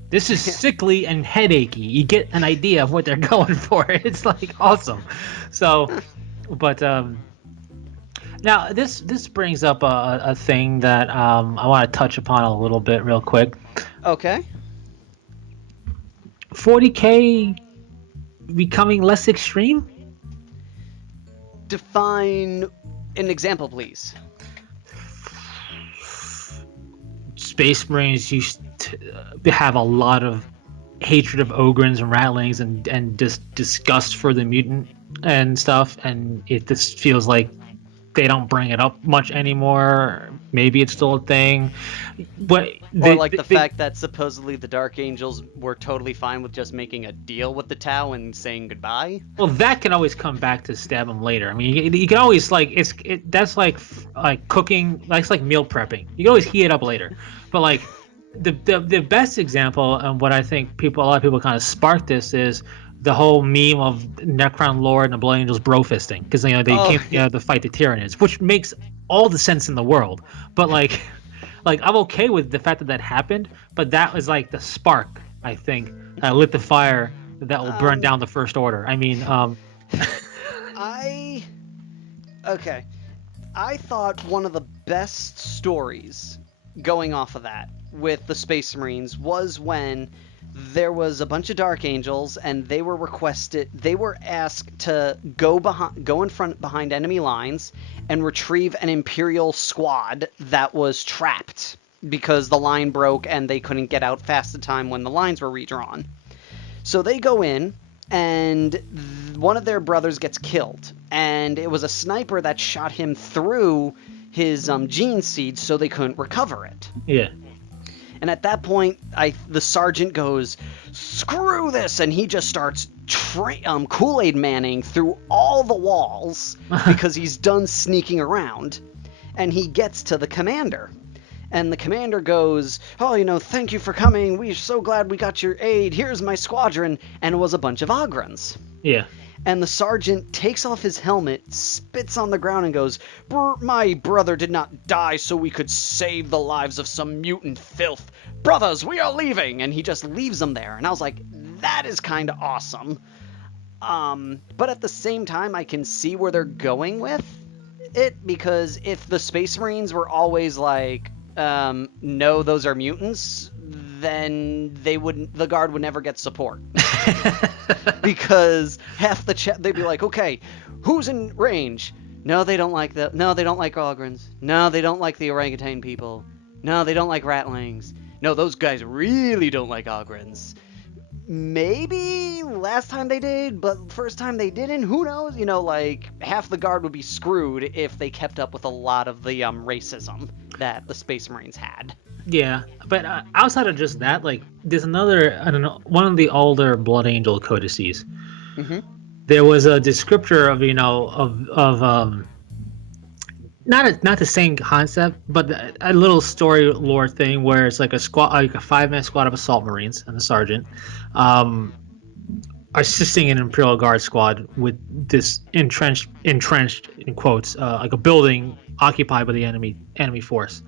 This is sickly and headachy. You get an idea of what they're going for. It's like awesome. So, but now this brings up a thing that I want to touch upon a little bit real quick. Okay. 40K becoming less extreme? Define an example, please. Space Marines used to have a lot of hatred of Ogrins and Ratlings and just disgust for the mutant and stuff, and it just feels like they don't bring it up much anymore. Maybe it's still a thing, but the fact that supposedly the Dark Angels were totally fine with just making a deal with the Tau and saying goodbye. Well, that can always come back to stab them later. I mean, you can always that's like cooking. That's like meal prepping. You can always heat it up later, but like the best example and what I think a lot of people kind of sparked this is the whole meme of Necron Lord and the Blood Angels bro fisting, because they came together to fight the Tyranids, which makes all the sense in the world. But like I'm okay with the fact that happened, but that was like the spark, I think, that lit the fire that will burn down the First Order. I mean, I thought one of the best stories going off of that with the Space Marines was when there was a bunch of Dark Angels, and they were asked to go in front behind enemy lines and retrieve an Imperial squad that was trapped because the line broke and they couldn't get out fast in time when the lines were redrawn. So they go in, and one of their brothers gets killed, and it was a sniper that shot him through his gene seed, so they couldn't recover it. Yeah. And at that point, the sergeant goes, "Screw this!" and he just starts Kool-Aid Manning through all the walls because he's done sneaking around. And he gets to the commander. And the commander goes, "Oh, thank you for coming. We're so glad we got your aid. Here's my squadron." And it was a bunch of Ogrins. Yeah. And the sergeant takes off his helmet, spits on the ground, and goes, "My brother did not die so we could save the lives of some mutant filth. Brothers, we are leaving!" And he just leaves them there. And I was like, that is kind of awesome. But at the same time, I can see where they're going with it, because if the Space Marines were always like, no, those are mutants, then the Guard would never get support. Because half they'd be like, "Okay, who's in range? No, they don't like No, they don't like Ogrins. No, they don't like the orangutan people. No, they don't like Ratlings. No, those guys really don't like Ogrins." Maybe last time they did, but first time they didn't. Who knows? Half the Guard would be screwed if they kept up with a lot of the racism that the Space Marines had. Yeah, but outside of just that, there's another, I don't know, one of the older Blood Angel codices. Mm-hmm. There was a descriptor of not the same concept, but a little story lore thing where it's like a squad, like a 5-man squad of assault marines and a sergeant, assisting an Imperial Guard squad with this entrenched in quotes, like a building occupied by the enemy force,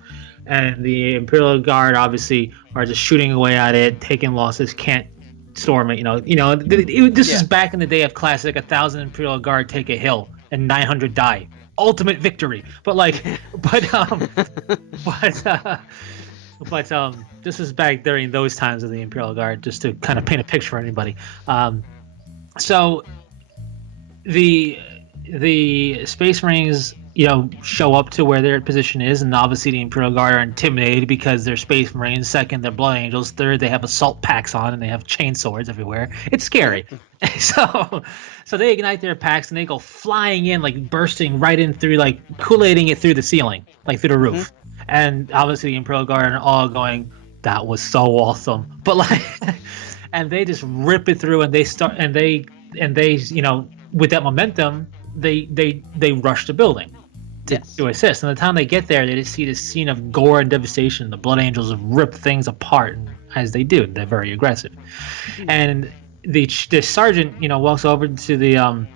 and the Imperial Guard obviously are just shooting away at it, taking losses, can't storm it. This is back in the day of classic 1,000 Imperial Guard take a hill and 900 die. Ultimate victory. But this is back during those times of the Imperial Guard, just to kind of paint a picture for anybody. So the Space Marines, show up to where their position is, and obviously the Imperial Guard are intimidated because they're Space Marines. Second, they're Blood Angels. Third, they have assault packs on and they have chain swords everywhere. It's scary. So they ignite their packs and they go flying in, like bursting right in through, like Kool-Aiding it through the ceiling, like through the roof. And obviously the Imperial Guard are all going, "That was so awesome!" But and they just rip it through, and they start, and they with that momentum, they rush the building to assist. And the time they get there, they just see this scene of gore and devastation. The Blood Angels have ripped things apart, and as they do, they're very aggressive. And the sergeant, walks over to the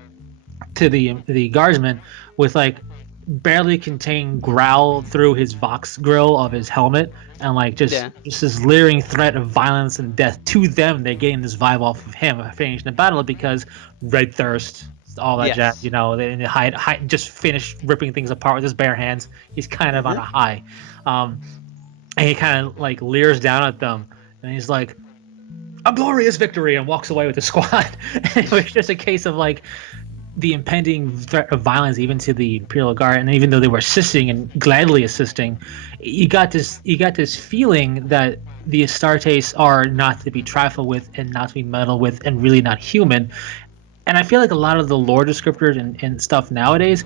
guardsman with like barely contained growl through his Vox grill of his helmet, and just this leering threat of violence and death to them. They're getting this vibe off of him finishing the battle because red thirst, all that jazz. They hide, just finished ripping things apart with his bare hands. He's kind of on a high, and he kind of like leers down at them, and he's like, "A glorious victory," and walks away with the squad. It was just a case of like the impending threat of violence even to the Imperial Guard, and even though they were assisting and gladly assisting, you got this feeling that the Astartes are not to be trifled with and not to be meddled with and really not human. And I feel like a lot of the lore descriptors and stuff nowadays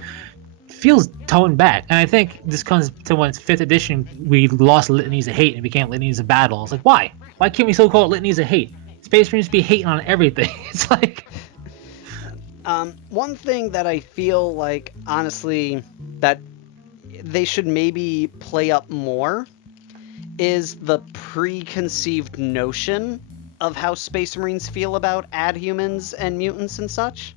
feels toned back. And I think this comes to when it's 5th edition, we lost litanies of hate and became litanies of battle. It's like, why? Why can't we still call it litanies of hate? Space Marines be hating on everything. It's like... one thing that I feel like, honestly, that they should maybe play up more is the preconceived notion of how Space Marines feel about adhumans and mutants and such.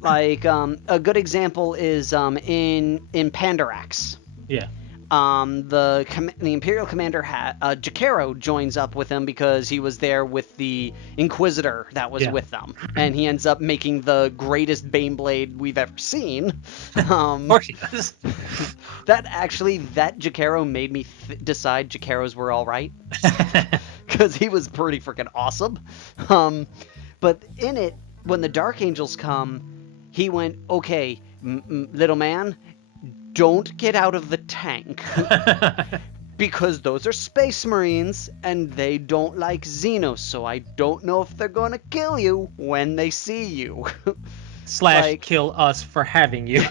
Like, a good example is in Pandarax. Yeah. The Imperial commander Jakero joins up with him because he was there with the Inquisitor that was with them, and he ends up making the greatest Baneblade we've ever seen. Of course he does. That Jakero made me decide Jakeros were all right, because he was pretty freaking awesome. But in it, when the Dark Angels come, he went, "Okay, little man, don't get out of the tank," because those are Space Marines and they don't like Xenos, so I don't know if they're gonna kill you when they see you. / kill us for having you.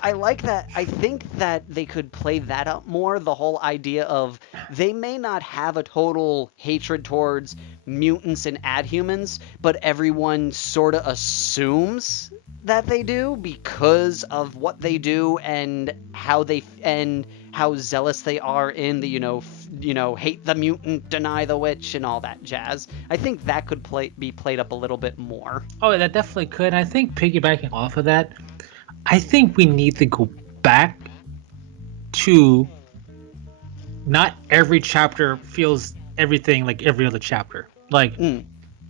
I like that. I think that they could play that up more, the whole idea of they may not have a total hatred towards mutants and adhumans, but everyone sort of assumes that they do because of what they do and how zealous they are in the hate the mutant, deny the witch, and all that jazz. I think that could be played up a little bit more. Oh, that definitely could. I think piggybacking off of that, I think we need to go back to not every chapter feels everything like every other chapter.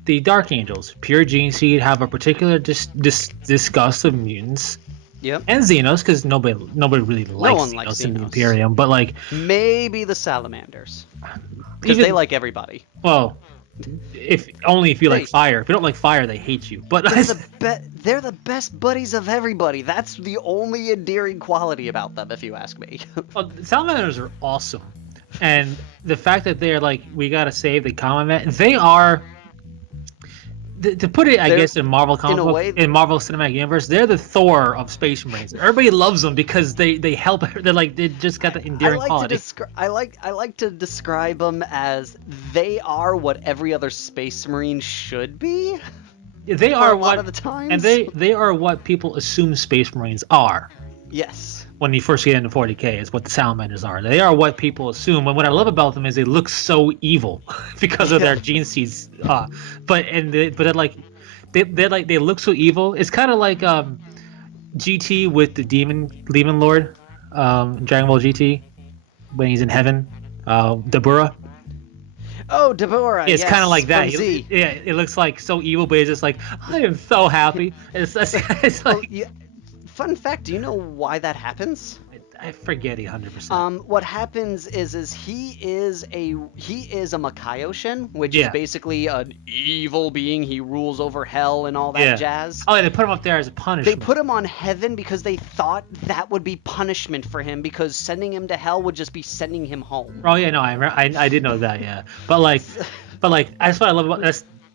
The Dark Angels, pure gene seed, have a particular disgust of mutants. Yep. And Xenos, because nobody really likes Xenos in the Imperium, but maybe the Salamanders, because they like everybody. Well, if you like fire. If you don't like fire, they hate you. But they're the best buddies of everybody. That's the only endearing quality about them, if you ask me. Well, Salamanders are awesome, and the fact that they're like, we gotta save the common man, they are. To put it, I guess, in Marvel in Marvel Cinematic Universe, they're the Thor of Space Marines. Everybody loves them because they help. They just got the endearing quality. I like to describe them as they are what every other Space Marine should be. They are a lot of the times, and they are what people assume Space Marines are. Yes. When you first get into 40K, is what the Salamanders are. They are what people assume, and what I love about them is they look so evil because of their gene seeds. They look so evil. It's kind of like GT with the demon lord, Dragon Ball GT, when he's in heaven, Dabura. Oh, Deborah, It's kind of yes, like that. from Z. It looks like so evil, but it's just like I am so happy. It's Well, like yeah, fun fact, do you know why that happens? I forget 100%. What happens is he is a Makaioshin, which is Yeah. basically an evil being. He rules over hell and all that Yeah. jazz. Oh, yeah, they put him up there as a They punishment. put him on heaven because they thought that would be punishment for him, because sending him to hell would just be sending him home. Oh yeah, no, I did know that, yeah. But like that's what I love about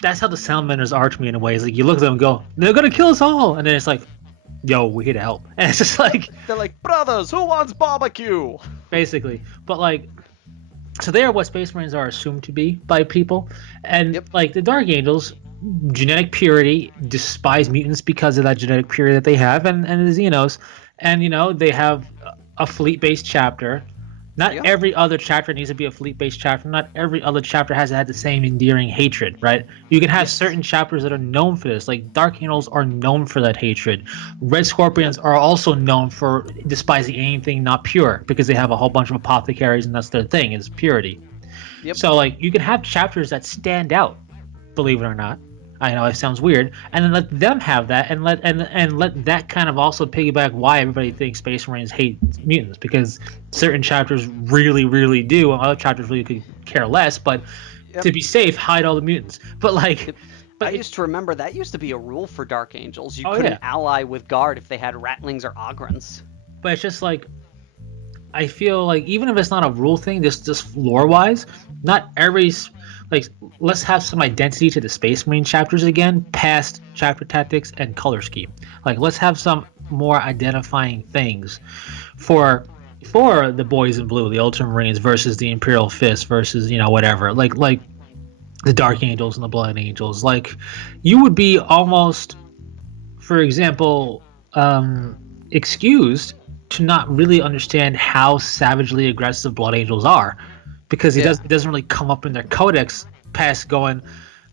that's how the Salamanders are to me in a way. It's like you look at them and go, they're gonna kill us all, and then it's like, yo, we're here to help, and it's just like They're like, brothers, who wants barbecue? basically. But like, so they are what Space Marines are assumed to be by people, and Yep. like the Dark Angels, genetic purity, despise mutants because of that genetic purity that they have, and the Xenos, and they have a fleet-based chapter. Not Yep. every other chapter needs to be a fleet-based chapter. Not every other chapter has to have the same endearing hatred, right? You can have certain chapters that are known for this. Like Dark Angels are known for that hatred. Red Scorpions are also known for despising anything not pure because they have a whole bunch of apothecaries and that's their thing is purity. Yep. So like you can have chapters that stand out, believe it or not. I know it sounds weird, and then let them have that, and let that kind of also piggyback why everybody thinks Space Marines hate mutants, because certain chapters really, really do, and other chapters really could care less. But Yep. to be safe, hide all the mutants. But like, I but used to remember that used to be a rule for Dark Angels. You Oh, couldn't yeah. ally with Guard if they had Rattlings or Ogrons. it's just like I feel like even if it's not a rule thing, just lore wise, not every like let's have some identity to the Space Marine chapters again, past chapter tactics and color scheme. Like let's have some more identifying things for the boys in blue, the Ultramarines versus the Imperial Fist versus whatever. Like the Dark Angels and the Blood Angels. Like you would be almost, for example, excused to not really understand how savagely aggressive Blood Angels are, because it doesn't really come up in their Codex past going,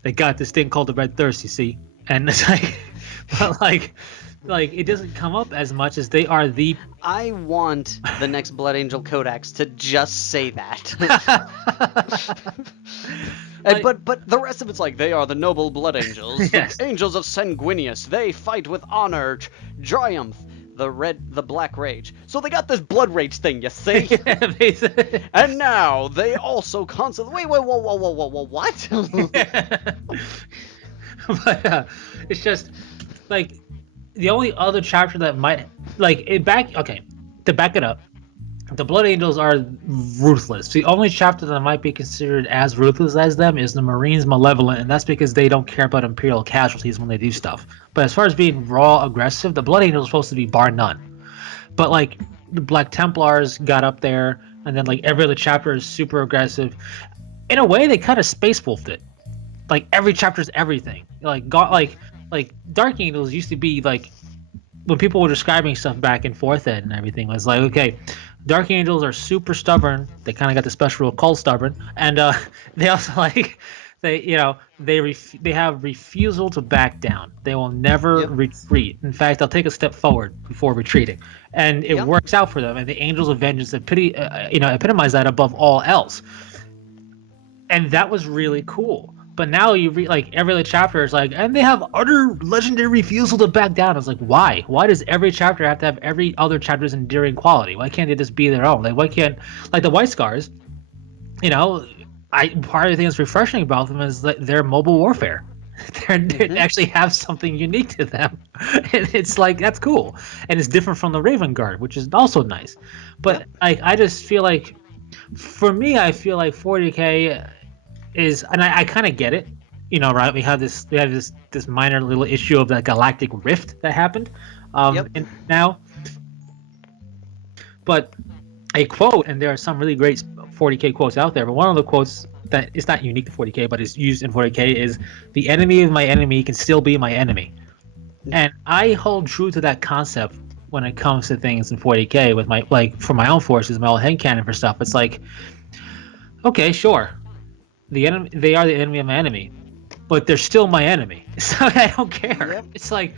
they got this thing called the Red Thirst, you see, and it's like, but like it doesn't come up as much as they are the. I want the next Blood Angel Codex to just say that. But the rest of it's like, they are the noble Blood Angels, Yes. the Angels of Sanguinius. They fight with honor, triumph, the Black Rage. So they got this Blood Rage thing, you see? Yeah, basically. And now they also constantly. Wait, whoa, what? But it's just like the only other chapter that might to back it up, the Blood Angels are ruthless. The only chapter that might be considered as ruthless as them is the Marines Malevolent, and that's because they don't care about Imperial casualties when they do stuff. But as far as being raw aggressive, the Blood Angels are supposed to be bar none. But like the Black Templars got up there, and then like every other chapter is super aggressive. In a way, they kind of space wolfed it. Like every chapter is everything. Like Dark Angels used to be like when people were describing stuff back and forth and everything was like, okay, Dark Angels are super stubborn. They kind of got the special rule called stubborn, and they also they have refusal to back down. They will never retreat. In fact, they'll take a step forward before retreating, and it works out for them. And the Angels of Vengeance epitomize that above all else, and that was really cool. But now you read like every other chapter is like, and they have utter legendary refusal to back down. It's like, why? Why does every chapter have to have every other chapter's endearing quality? Why can't they just be their own? Like, why can't like the White Scars? Part of the thing that's refreshing about them is that they're mobile warfare. They actually have something unique to them, and it's like that's cool, and it's different from the Raven Guard, which is also nice. But I just feel like, for me, I feel like 40K. And I kind of get it, right? We have this minor little issue of that galactic rift that happened, and now. But a quote, and there are some really great 40K quotes out there. But one of the quotes that is not unique to 40K, but is used in 40K is, "The enemy of my enemy can still be my enemy," and I hold true to that concept when it comes to things in 40K with for my own forces, my old headcanon for stuff. It's like, okay, sure. They are the enemy of my enemy, but they're still my enemy. So I don't care. It's like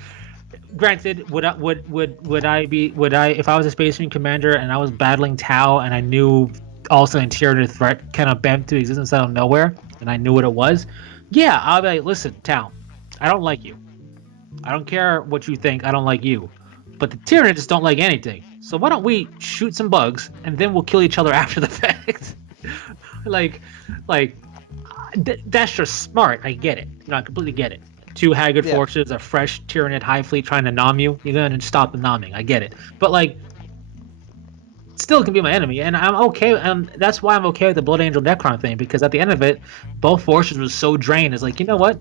Granted, would I be would I if I was a Space Marine commander and I was battling Tau and I knew also an interior threat kind of bent to existence out of nowhere and I knew what it was? Yeah, I'll be like, listen, Tau, I don't like you. I don't care what you think. I don't like you. But the Tyranids don't like anything. So why don't we shoot some bugs and then we'll kill each other after the fact? like, that's just smart. I get it. I completely get it. Two haggard forces, a fresh Tyranid high fleet trying to nom you. You're gonna stop the nomming. I get it. But like, still can be my enemy, and I'm okay. And that's why I'm okay with the Blood Angel Necron thing, because at the end of it, both forces were so drained. It's like, you know what?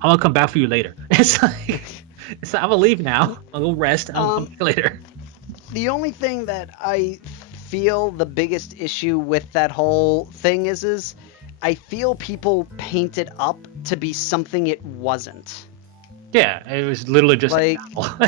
I'm gonna come back for you later. It's like I'm gonna leave now. I'll go rest. And I'll come back later. The only thing that I feel the biggest issue with that whole thing is I feel people paint it up to be something it wasn't. Yeah, it was literally just like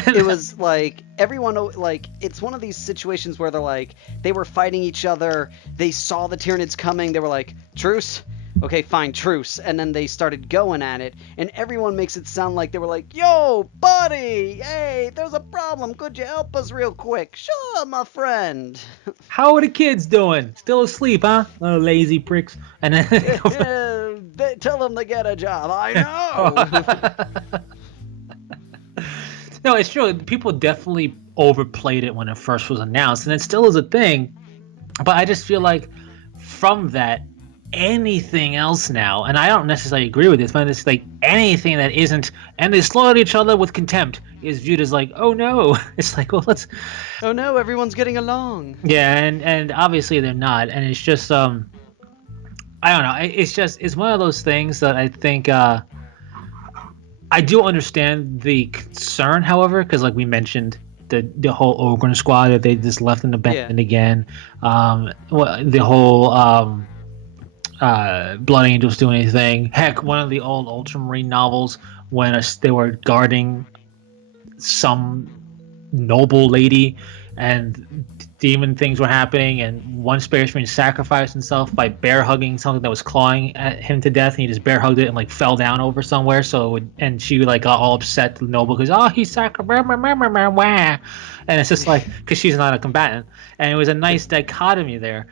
it was like everyone like it's one of these situations where they're like they were fighting each other, they saw the Tyranids coming, they were like, truce. Okay, fine, truce. And then they started going at it, and everyone makes it sound like they were like, yo, buddy, hey, there's a problem. Could you help us real quick? Sure, my friend. How are the kids doing? Still asleep, huh? Oh, lazy pricks. And then they tell them to get a job. I know. No, it's true. People definitely overplayed it when it first was announced, and it still is a thing. But I just feel like from that, anything else now, and I don't necessarily agree with this, but it's like anything that isn't, and they slaughtered each other with contempt, is viewed as like, oh no. It's like, well, let's. Oh no, everyone's getting along. Yeah, and obviously they're not, and it's just I don't know. It's one of those things that I think I do understand the concern, however, because like we mentioned. The whole Ogren squad that they just left and abandoned again. The whole Blood Angels do anything. Heck, one of the old Ultramarine novels when they were guarding some noble lady and demon things were happening, and one Space Marine sacrificed himself by bear hugging something that was clawing at him to death, and he just bear hugged it and like fell down over somewhere. And she like got all upset to the noble because he sacrificed, and it's just like because she's not a combatant, and it was a nice dichotomy there.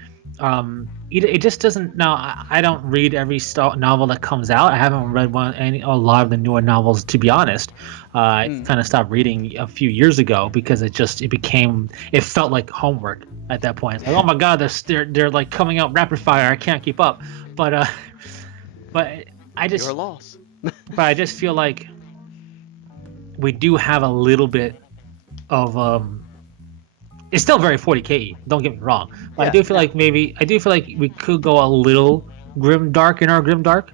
It just doesn't. Now I don't read every novel that comes out. I haven't read a lot of the newer novels, to be honest. I kind of stopped reading a few years ago because it felt like homework at that point. It's like, oh my god, they're like coming out rapid fire. I can't keep up. But I just you're a loss. But I just feel like we do have a little bit of It's still very 40k. Don't get me wrong, but I do feel like we could go a little grimdark in our grimdark.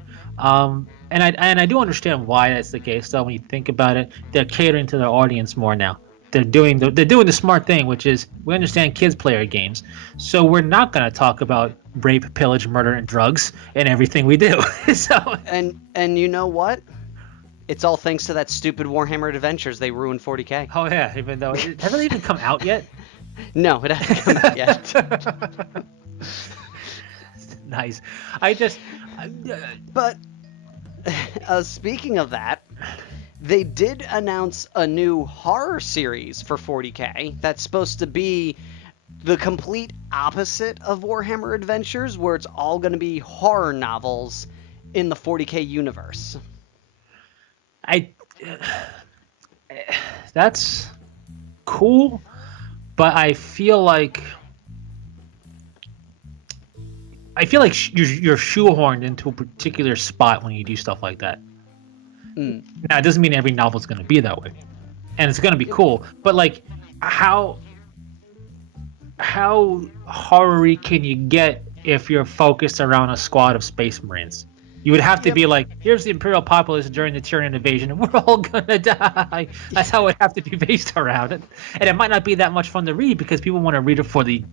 And I do understand why that's the case. Though when you think about it, they're catering to their audience more now. They're doing the smart thing, which is we understand kids play our games, so we're not going to talk about rape, pillage, murder, and drugs in everything we do. And you know what? It's all thanks to that stupid Warhammer Adventures. They ruined 40k. Oh yeah, even though it hasn't even come out yet. No, it hasn't come out yet. Nice. But speaking of that, they did announce a new horror series for 40k that's supposed to be the complete opposite of Warhammer Adventures, where it's all going to be horror novels in the 40k universe. That's cool, but I feel like you're shoehorned into a particular spot when you do stuff like that. Now, it doesn't mean every novel is going to be that way, and it's going to be cool. But like, how horror-y can you get if you're focused around a squad of Space Marines? You would have to be like, here's the Imperial populace during the Tyrian invasion, and we're all gonna die. That's how it would have to be based around it, and it might not be that much fun to read because people want to read it for the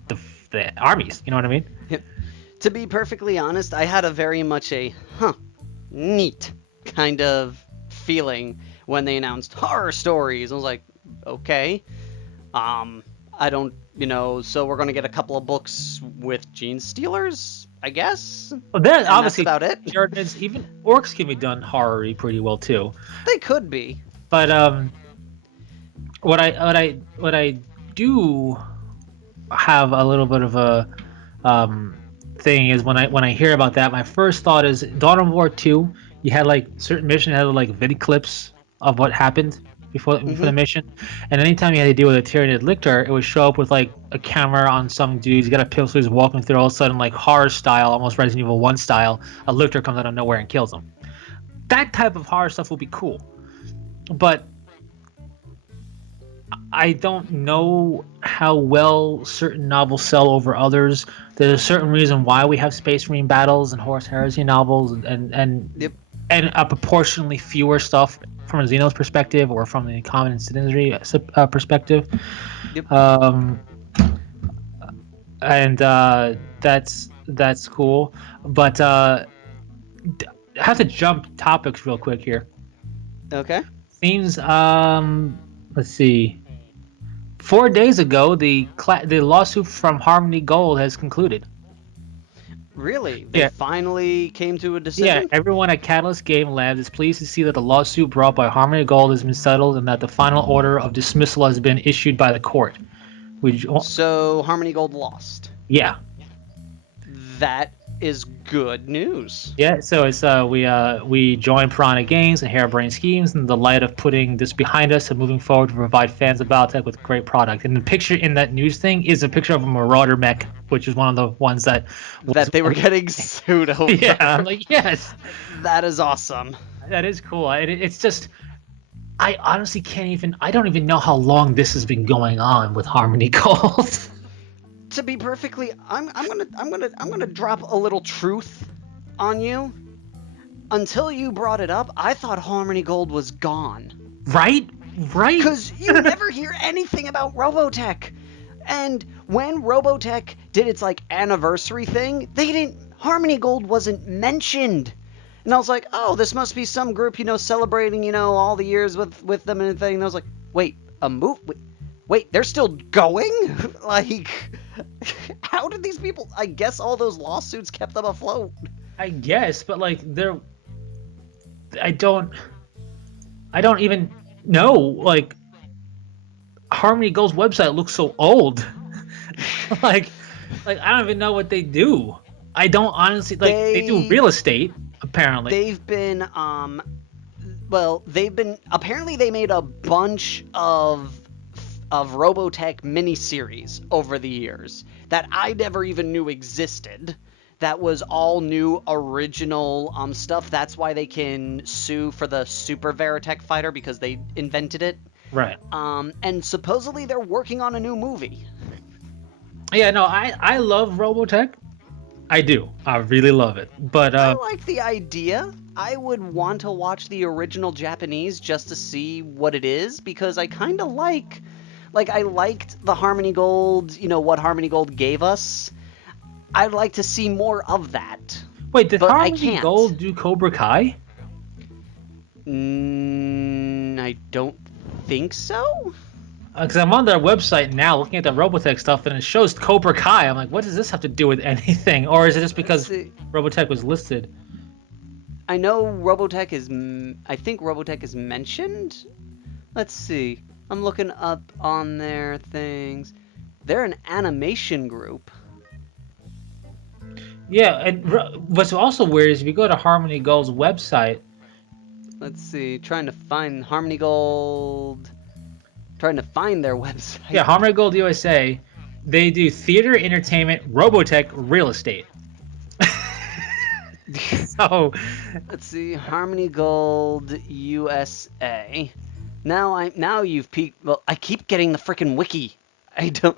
armies. You know what I mean? Yep. To be perfectly honest, I had a very much neat kind of feeling when they announced horror stories. I was like, okay, I don't, so we're gonna get a couple of books with gene stealers, I guess. Well, then obviously that's about it. Even Orks can be done horror-y pretty well too. They could be, but what I do have a little bit of a thing is when I hear about that, my first thought is Dawn of War 2. You had like certain mission had like vid clips of what happened before the mission, and anytime you had to deal with a Tyranid lictor, it would show up with like a camera on some dudes. You got a pistol, he's walking through. All of a sudden, like horror style, almost Resident Evil 1 style, a lictor comes out of nowhere and kills him. That type of horror stuff will be cool, but I don't know how well certain novels sell over others. There's a certain reason why we have Space Marine battles and Horus Heresy novels, and Yep. and a proportionally fewer stuff from a Xenos perspective or from the Common and Citizenry perspective. Yep. And that's cool, but I have to jump topics real quick here. Okay. Seems let's see. 4 days ago, the lawsuit from Harmony Gold has concluded. Really? They Yeah. finally came to a Yeah, decision? everyone at Catalyst Game Labs is pleased to see that the lawsuit brought by Harmony Gold has been settled and that the final order of dismissal has been issued by the court. So Harmony Gold lost. Yeah. That is good news. Yeah, so it's we join Piranha Games and Harebrained Schemes in the light of putting this behind us and moving forward to provide fans of Battletech with great product. And the picture in that news thing is a picture of a Marauder mech, which is one of the ones that That they were getting sued over. Yeah, I'm like, yes, That is awesome. that is cool. It's just, I honestly I don't even know how long this has been going on with Harmony Gold. To be perfectly, I'm gonna drop a little truth on you. Until you brought it up, I thought Harmony Gold was gone. Right? Because you never hear anything about Robotech. And when Robotech did its like anniversary thing, Harmony Gold wasn't mentioned. And I was like, oh, this must be some group, celebrating, all the years with them and everything. And I was like, wait, wait, they're still going? Like, how did these people, I guess all those lawsuits kept them afloat. I guess, but like I don't even know. Like, Harmony Gold's website looks so old. like I don't even know what they do. I don't honestly they do real estate apparently. They've been apparently they made a bunch of Robotech miniseries over the years that I never even knew existed. That was all new original stuff. That's why they can sue for the Super Veritech fighter, because they invented it. Right. And supposedly they're working on a new movie. Yeah, no, I love Robotech. I do. I really love it. But I like the idea. I would want to watch the original Japanese just to see what it is, because I kind of I liked the Harmony Gold, what Harmony Gold gave us. I'd like to see more of that. Wait, did but Harmony Gold do Cobra Kai? I don't think so. Because I'm on their website now looking at the Robotech stuff, and it shows Cobra Kai. I'm like, what does this have to do with anything? Or is it just because Robotech was listed? I know Robotech is... I think Robotech is mentioned? Let's see. I'm looking up on their things. They're an animation group. Yeah, and what's also weird is if you go to Harmony Gold's website... Let's see. Trying to find Harmony Gold... Trying to find their website. Yeah, Harmony Gold USA. They do theater, entertainment, Robotech, real estate. So... Let's see. Harmony Gold USA. Now you've peaked... Well, I keep getting the frickin' wiki. I don't...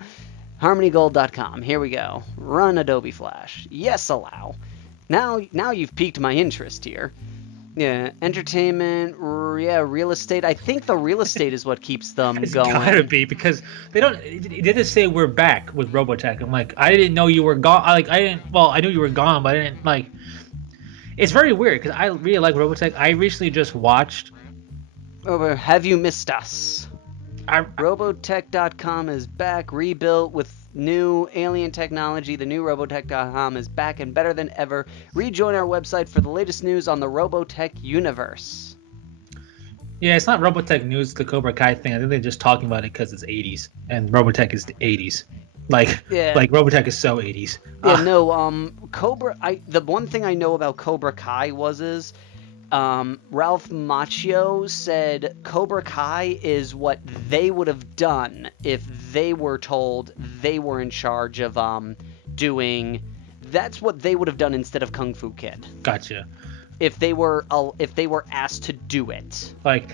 HarmonyGold.com. Here we go. Run Adobe Flash. Yes, allow. Now you've piqued my interest here. Yeah, entertainment. Yeah, real estate. I think the real estate is what keeps them It's going. gotta be, because they don't. It didn't say we're back with Robotech. I'm like, I didn't know you were gone. I didn't. Well, I knew you were gone, but I didn't like. It's very weird because I really like Robotech. I recently just watched. Have you missed us? Robotech.com is back, rebuilt with new alien technology. The new Robotech.com is back and better than ever. Rejoin our website for the latest news on the Robotech universe. Yeah, it's not Robotech News, the Cobra Kai thing. I think they're just talking about it because it's 80s, and Robotech is the 80s. Like, Yeah. like Robotech is so 80s. Yeah, no, the one thing I know about Cobra Kai is Ralph Macchio said Cobra Kai is what they would have done if they were told they were in charge of doing. That's what they would have done instead of Kung Fu Kid. Gotcha. If they were asked to do it. Like,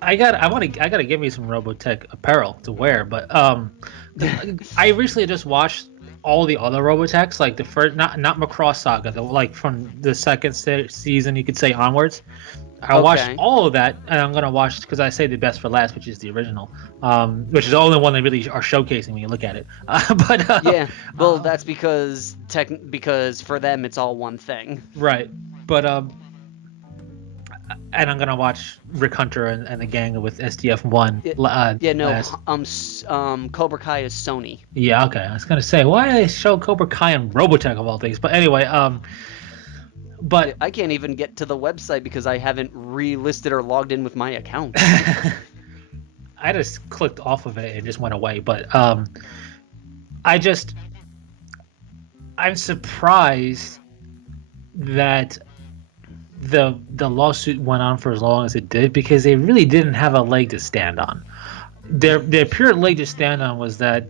I gotta give me some Robotech apparel to wear, but I recently just watched all the other Robotechs, like the first, not Macross Saga, like from the second season, you could say onwards. I watched all of that, and I'm gonna watch because I say the best for last, which is the original, which is the only one they really are showcasing when you look at it. Yeah, well, that's because for them it's all one thing. Right, but and I'm gonna watch Rick Hunter and the gang with SDF-1. Cobra Kai is Sony. Yeah, okay. I was gonna say, why did they show Cobra Kai and Robotech of all things? But anyway, but I can't even get to the website because I haven't relisted or logged in with my account. I just clicked off of it and it just went away. But I'm surprised that the lawsuit went on for as long as it did, because they really didn't have a leg to stand on. Their pure leg to stand on was that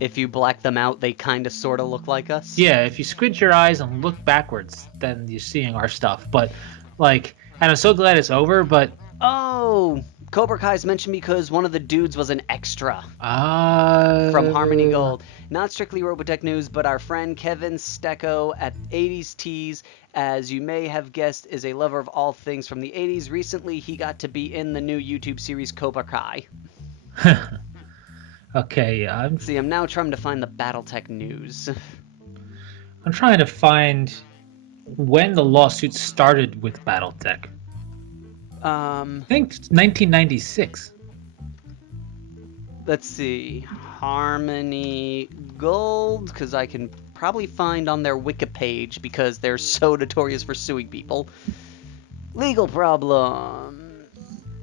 if you black them out, they kind of sort of look like us. Yeah, if you squint your eyes and look backwards, then you're seeing our stuff. But like, and I'm so glad it's over. But Cobra Kai's mentioned because one of the dudes was an extra from Harmony Gold. Not strictly Robotech news, but our friend Kevin Stecco at 80s Tees, as you may have guessed, is a lover of all things from the 80s. Recently, he got to be in the new YouTube series Cobra Kai. Okay, I'm now trying to find the BattleTech news. I'm trying to find when the lawsuit started with BattleTech. I think 1996. Let's see. Harmony Gold, because I can probably find on their Wiki page because they're so notorious for suing people. Legal problem.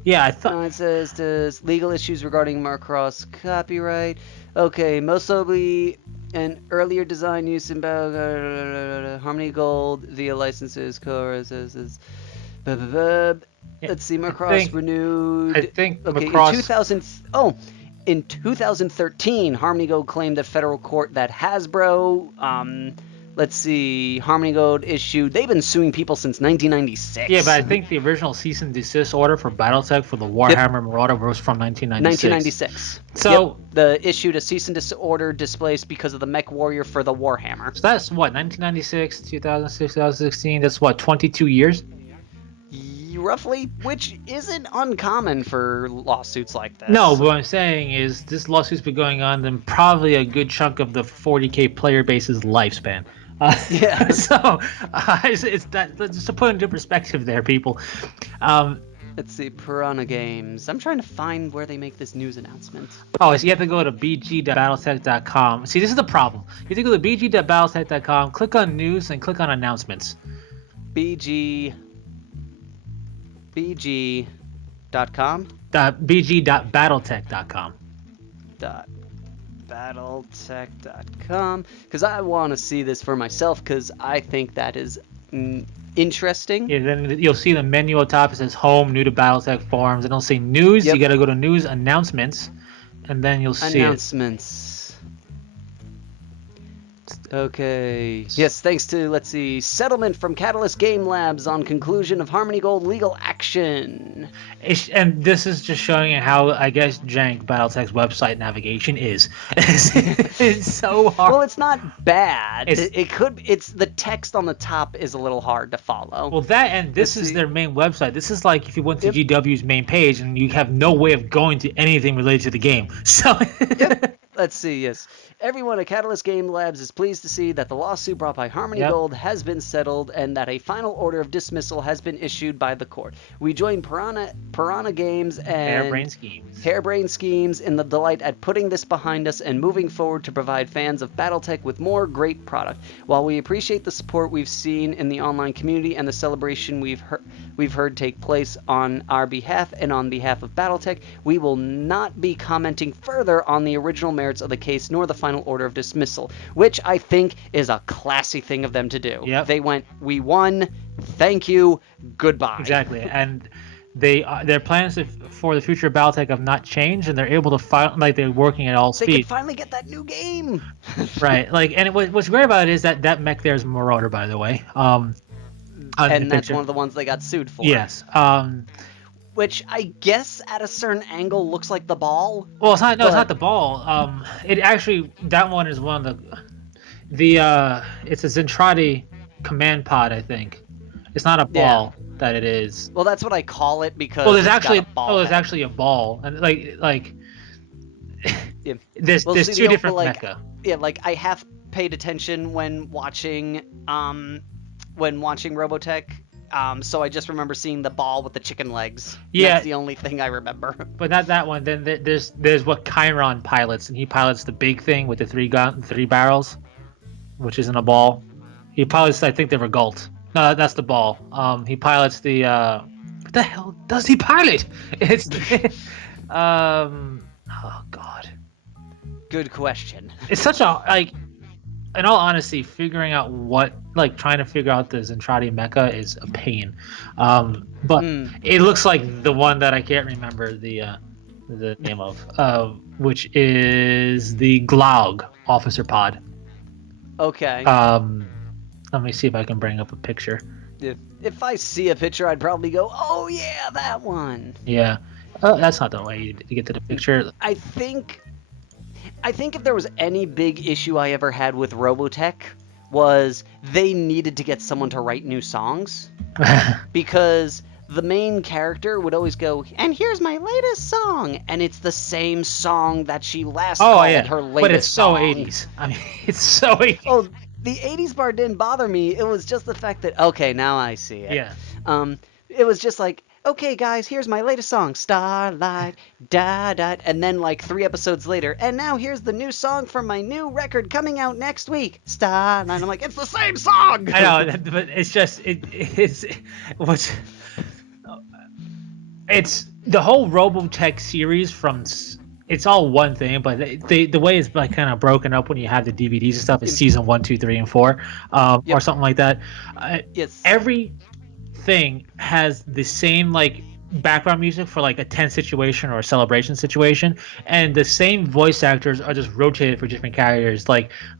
Yeah, I thought it says legal issues regarding Macross copyright. Okay, most likely an earlier design use in Harmony Gold via licenses. Let's see, Macross renewed. I think Macross. In 2013, Harmony Gold claimed at federal court that Hasbro. Let's see, Harmony Gold issued. They've been suing people since 1996. Yeah, but I think the original cease and desist order for BattleTech for the Warhammer Marauder was from 1996. So the issued a cease and desist order displaced because of the MechWarrior for the Warhammer. So that's what, 1996, 2006, 2016. That's what, 22 years. Roughly, which isn't uncommon for lawsuits like this. No, what I'm saying is this lawsuit's been going on then probably a good chunk of the 40k player base's lifespan. Yeah. So it's that, just to put into perspective there, people. Let's see, Piranha Games. I'm trying to find where they make this news announcement. Oh, so you have to go to bg.battletech.com. See, this is the problem. You have to go to bg.battletech.com, click on news, and click on announcements. bg.com? bg.battletech.com. Battletech.com, because I want to see this for myself, because I think that is interesting. Yeah, then you'll see the menu on top. It says home, new to BattleTech forums, and it'll say news. You got to go to news, announcements, and then you'll see announcements. Okay. Yes, thanks to, let's see, settlement from Catalyst Game Labs on conclusion of Harmony Gold legal action. And this is just showing how, I guess, jank BattleTech's website navigation is. It's so hard. Well, it's not bad. It's the text on the top is a little hard to follow. Well, this is their main website. This is like if you went to GW's main page and you have no way of going to anything related to the game. So. Let's see, yes. Everyone at Catalyst Game Labs is pleased to see that the lawsuit brought by Harmony Gold has been settled and that a final order of dismissal has been issued by the court. We join Piranha Games and Harebrained Schemes in the delight at putting this behind us and moving forward to provide fans of Battletech with more great product. While we appreciate the support we've seen in the online community and the celebration we've heard take place on our behalf and on behalf of Battletech, we will not be commenting further on the original merits of the case nor the final order of dismissal, which I think is a classy thing of them to do. Yep. They went, we won, thank you, goodbye. Exactly, and their plans for the future of Battletech have not changed, and they're able to they're working at all speed. They can finally get that new game. Right, and what's great about it is that mech there is Marauder, by the way. And that's one of the ones they got sued for. Yes. Which I guess at a certain angle looks like the ball. Well, it's not. No, it's not the ball. It actually, that one is one of the it's a Zentradi command pod, I think. It's not a ball that it is. Well, that's what I call it because there's actually a ball, and like there's two different mecha. Yeah, like I have paid attention when watching Robotech. So I just remember seeing the ball with the chicken legs. Yeah, that's the only thing I remember. But not that one. Then there's what Chiron pilots, and he pilots the big thing with the three barrels, which isn't a ball. He pilots, I think, the Regault. No, that's the ball. He pilots the. What the hell does he pilot? It's. Oh God. Good question. It's such a in all honesty, figuring out trying to figure out the Zentradi mecha is a pain. But it looks like the one that I can't remember the name of, which is the Glaug officer pod. Okay. Let me see if I can bring up a picture. If I see a picture, I'd probably go, oh yeah, that one. Yeah. That's not the way you get to the picture. I think if there was any big issue I ever had with Robotech was they needed to get someone to write new songs because the main character would always go, and here's my latest song, and it's the same song that she last called her latest but it's so song. 80s. I mean, it's so 80s. Oh, the 80s part didn't bother me. It was just the fact that, okay, now I see it. Yeah. It was just like, okay, guys, here's my latest song, Starlight, da-da, and then like 3 episodes later, and now here's the new song from my new record coming out next week, Starlight. I'm like, it's the same song! I know, but it's just, it's the whole Robotech series it's all one thing, but the way it's like kind of broken up when you have the DVDs and stuff is season 1, 2, 3, and 4, or something like that. Yes. Every thing has the same background music for a tense situation or a celebration situation, and the same voice actors are just rotated for different characters,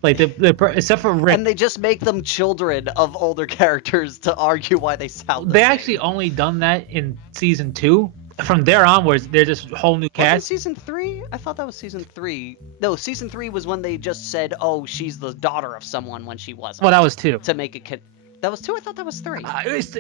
except for Rick. And they just make them children of older characters to argue why they sound the same. same. Actually only done that in season 2. From there onwards, they're just whole new cast. Was it season 3? I thought that was season 3. No, season 3 was when they just said, "Oh, she's the daughter of someone," when she wasn't. Well, that was 2. To make it. That was 2? I thought that was 3.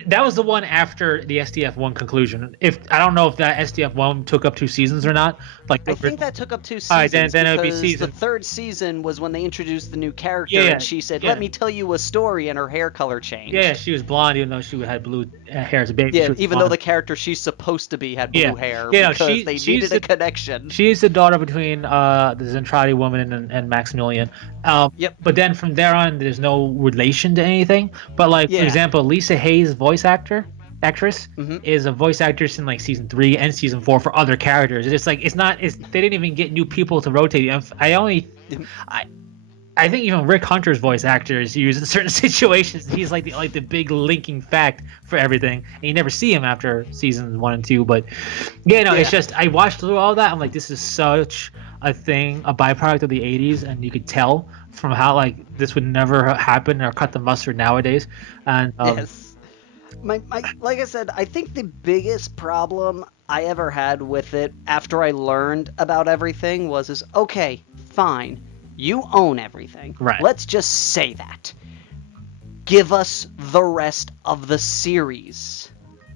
That was the one after the SDF1 conclusion. I don't know if that SDF1 took up 2 seasons or not. I think that took up 2 seasons. Alright, then it would be season. The 3rd season was when they introduced the new character, and she said, "Let me tell you a story," and her hair color changed. Yeah, she was blonde, even though she had blue hair as a baby. Yeah, even though the character she's supposed to be had blue hair, because they needed a connection. She's the daughter between the Zentradi woman and Maximilian. Yep. But then from there on, there's no relation to anything. But for example, Lisa Hayes, voice actress, is a voice actress in season 3 and season 4 for other characters. It's they didn't even get new people to rotate. I think even Rick Hunter's voice actor is used in certain situations. He's the big linking fact for everything, and you never see him after seasons 1 and 2. But it's just I watched through all that. I'm like, this is such a thing, a byproduct of the 80s, and you could tell from how this would never happen or cut the mustard nowadays. And yes, my like I said, I think the biggest problem I ever had with it after I learned about everything was okay, fine, you own everything. Right. Let's just say that. Give us the rest of the series.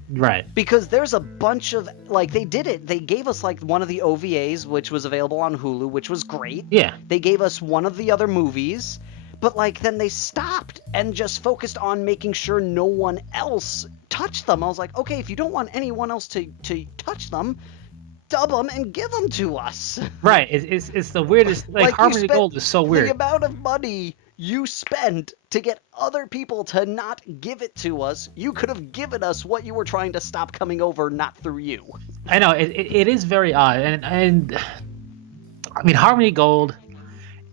Right. Because there's a bunch of, like, they did it. They gave us, like, one of the OVAs, which was available on Hulu, which was great. Yeah. They gave us one of the other movies, but, like, then they stopped and just focused on making sure no one else touched them. I was like, okay, if you don't want anyone else to touch them, dub them and give them to us. Right. It's the weirdest. Like Harmony Gold is so weird. The amount of money you spent to get other people to not give it to us, you could have given us what you were trying to stop coming over, not through you. I know it is very odd, and I mean Harmony Gold.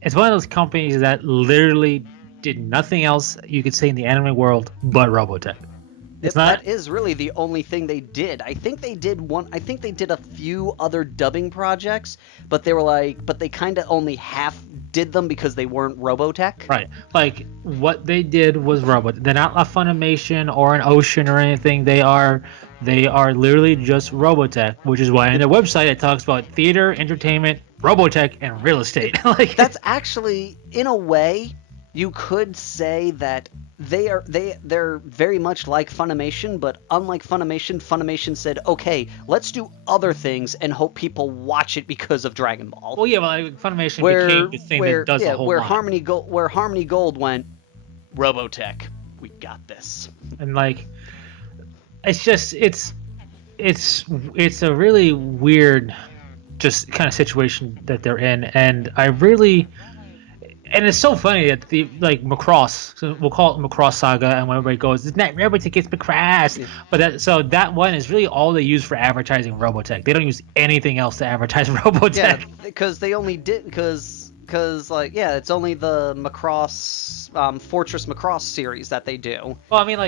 It's one of those companies that literally did nothing else you could say in the anime world but Robotech. That is really the only thing they did. I think they did a few other dubbing projects, but they kind of only half did them because they weren't Robotech. Right. Like what they did was Robotech. They're not a Funimation or an Ocean or anything. They are literally just Robotech, which is why on their website it talks about theater, entertainment, Robotech, and real estate. Like that's actually, in a way, you could say that they're very much like Funimation, but unlike Funimation said, okay, let's do other things and hope people watch it because of Dragon Ball. Well, yeah, well, Funimation became the thing that does the whole where line. Harmony Gold went, Robotech, we got this. And like, it's just it's a really weird, just kind of situation that they're in, and it's so funny that the Macross, so we'll call it Macross Saga, and when everybody goes, "Isn't that Robotech gets Macross?" Yeah. But that one is really all they use for advertising Robotech. They don't use anything else to advertise Robotech. Yeah, because they only did because it's only the Macross Fortress Macross series that they do. Well, I mean,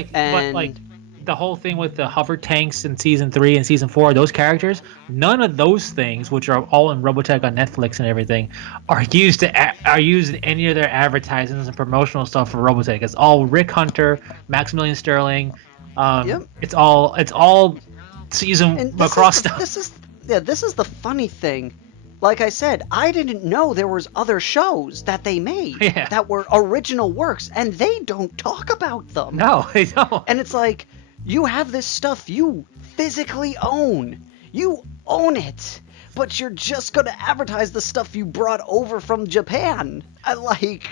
the whole thing with the hover tanks in season 3 and season 4, those characters, none of those things, which are all in Robotech on Netflix and everything, are used in any of their advertisements and promotional stuff for Robotech. It's all Rick Hunter, Maximilian Sterling. Yep. It's all season Macross stuff. This is the funny thing. Like I said, I didn't know there was other shows that they made that were original works, and they don't talk about them. No, they don't. And it's like, you have this stuff you physically own. You own it. But you're just going to advertise the stuff you brought over from Japan. Wait,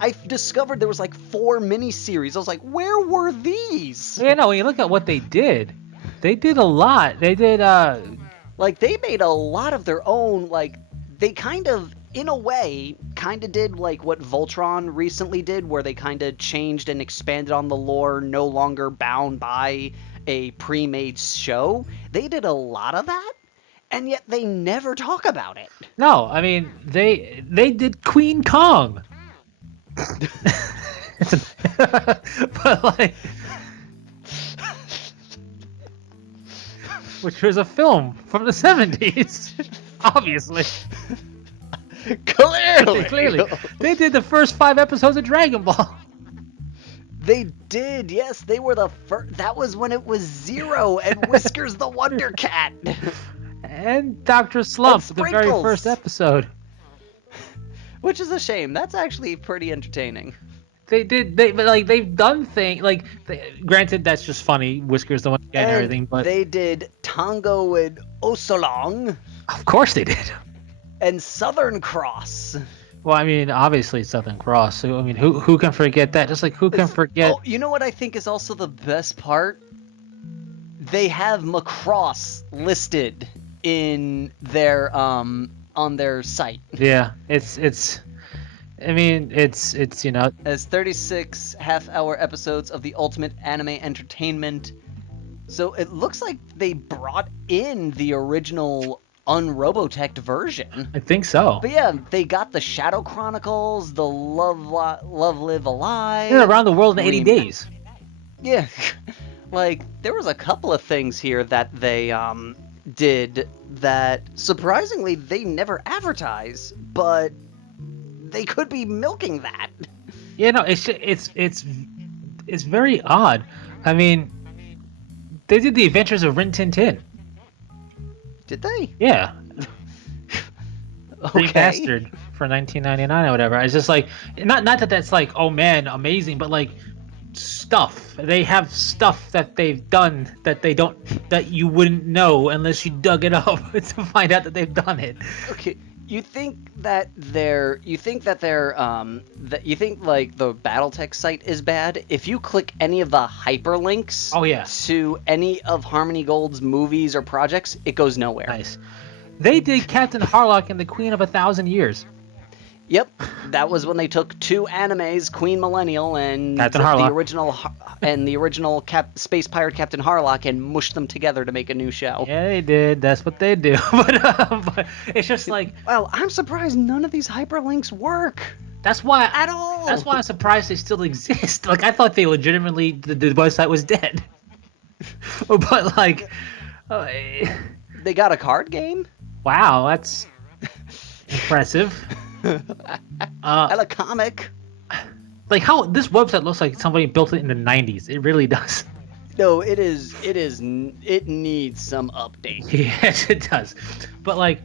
I discovered there was 4 miniseries. I was like, where were these? When you look at what they did a lot. They did, they made a lot of their own, they kind of, in a way, did what Voltron recently did, where they kind of changed and expanded on the lore, no longer bound by a pre-made show. They did a lot of that, and yet they never talk about it. No, I mean, they did Queen Kong. But which was a film from the 70s, obviously. Clearly. They did the first 5 episodes of Dragon Ball. They did, yes. They were the first. That was when it was Zero and Whiskers the Wonder Cat. And Dr. Slump, the very first episode. Which is a shame. That's actually pretty entertaining. They've done things, granted, that's just funny, Whiskers the Wonder Cat and everything, but... They did Tango and Osolong. Of course they did. And Southern Cross. Well, I mean, obviously Southern Cross. So, I mean, who can forget that? Just like who can forget? Oh, you know what I think is also the best part? They have Macross listed in their on their site. Yeah, it's as 36 half-hour episodes of the ultimate anime entertainment. So it looks like they brought in the original un-Robotech version. I think so. But yeah, they got the Shadow Chronicles, the Love Live Alive. Yeah, Around the World in 80 Days. Yeah. There was a couple of things here that they did that surprisingly they never advertise, but they could be milking that. Yeah, no, it's very odd. I mean, they did the Adventures of Rin Tin Tin. Did they? Yeah. Okay. Remastered for $19.99 or whatever. It's just not that that's oh man, amazing, but stuff. They have stuff that they've done that they don't, that you wouldn't know unless you dug it up to find out that they've done it. Okay, you think like the BattleTech site is bad? If you click any of the hyperlinks Oh, yeah. to any of Harmony Gold's movies or projects, it goes nowhere. Nice. They did Captain Harlock and the Queen of 1,000 Years. Yep, that was when they took two animes, Queen Millennial and Captain Harlock. the original Space Pirate Captain Harlock, and mushed them together to make a new show. Yeah, they did. That's what they do. But it's just like, Well, I'm surprised none of these hyperlinks work that's why at all. That's why I'm surprised they still exist. Like, I thought they legitimately, the website was dead. But like, They got a card game? wow, that's impressive. And a comic? Like, how this website looks like somebody built it in the 90s. It really does. No, it needs some update. Yes, it does. But like,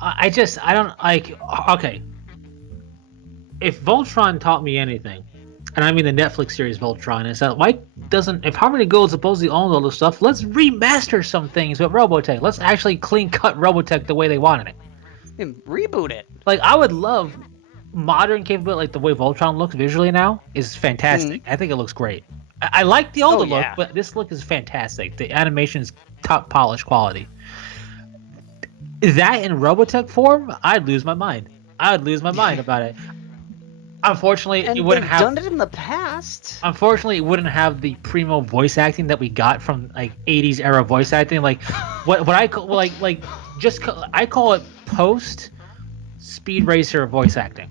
I don't like. Okay, if Voltron taught me anything, and I mean the Netflix series Voltron, is that if Harmony Gold supposedly owns all this stuff, let's remaster some things with Robotech. Let's actually clean cut Robotech the way they wanted it. Reboot it. Like, I would love modern capability, like the way Voltron looks visually now is fantastic. I think it looks great. I like the older look, but this look is fantastic. The animation is top polished quality. That in Robotech form, I'd lose my mind. I would lose my mind about it. Unfortunately, And it wouldn't they've have. done it in the past. Unfortunately, it wouldn't have the primo voice acting that we got from like 80s era voice acting. Like what I call I call it post Speed Racer voice acting.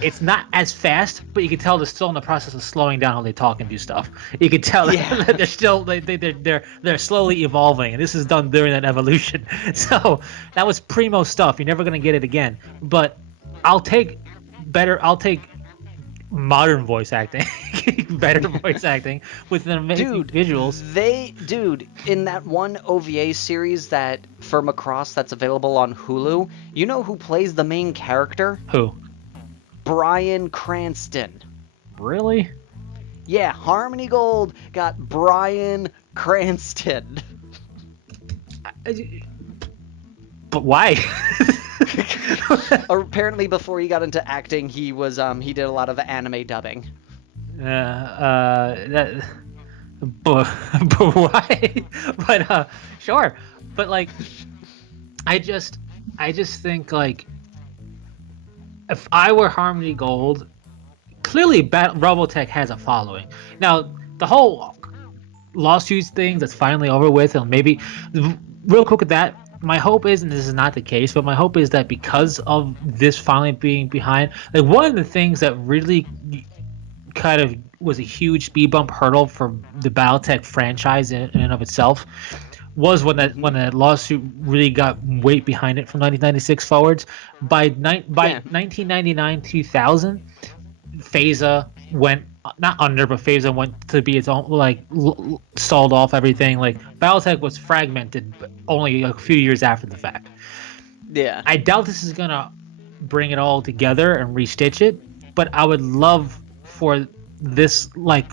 It's not as fast, but you can tell they're still in the process of slowing down how they talk and do stuff. You can tell that they're still they're slowly evolving, and this is done during that evolution. So that was primo stuff. You're never gonna get it again. But I'll take modern voice acting, better voice acting with an amazing visuals. In that one OVA series that for Macross that's available on Hulu, you know who plays the main character? Who? Bryan Cranston. Really? Yeah, Harmony Gold got Bryan Cranston. But why? Apparently, before he got into acting, he did a lot of anime dubbing. But why? But sure. But like, I just think like, if I were Harmony Gold, clearly Robotech has a following. Now the whole lawsuits thing that's finally over with, and maybe real quick with that. My hope is, and this is not the case, but my hope is that because of this finally being behind, like one of the things that really kind of was a huge speed bump hurdle for the BattleTech franchise in and of itself was when that lawsuit really got weight behind it from 1996 forwards. By 1999 2000, FASA went not under, but FASA went to be its own, like sold off everything. Like BattleTech was fragmented only a few years after the fact. Yeah, I doubt this is gonna bring it all together and restitch it, but I would love for this like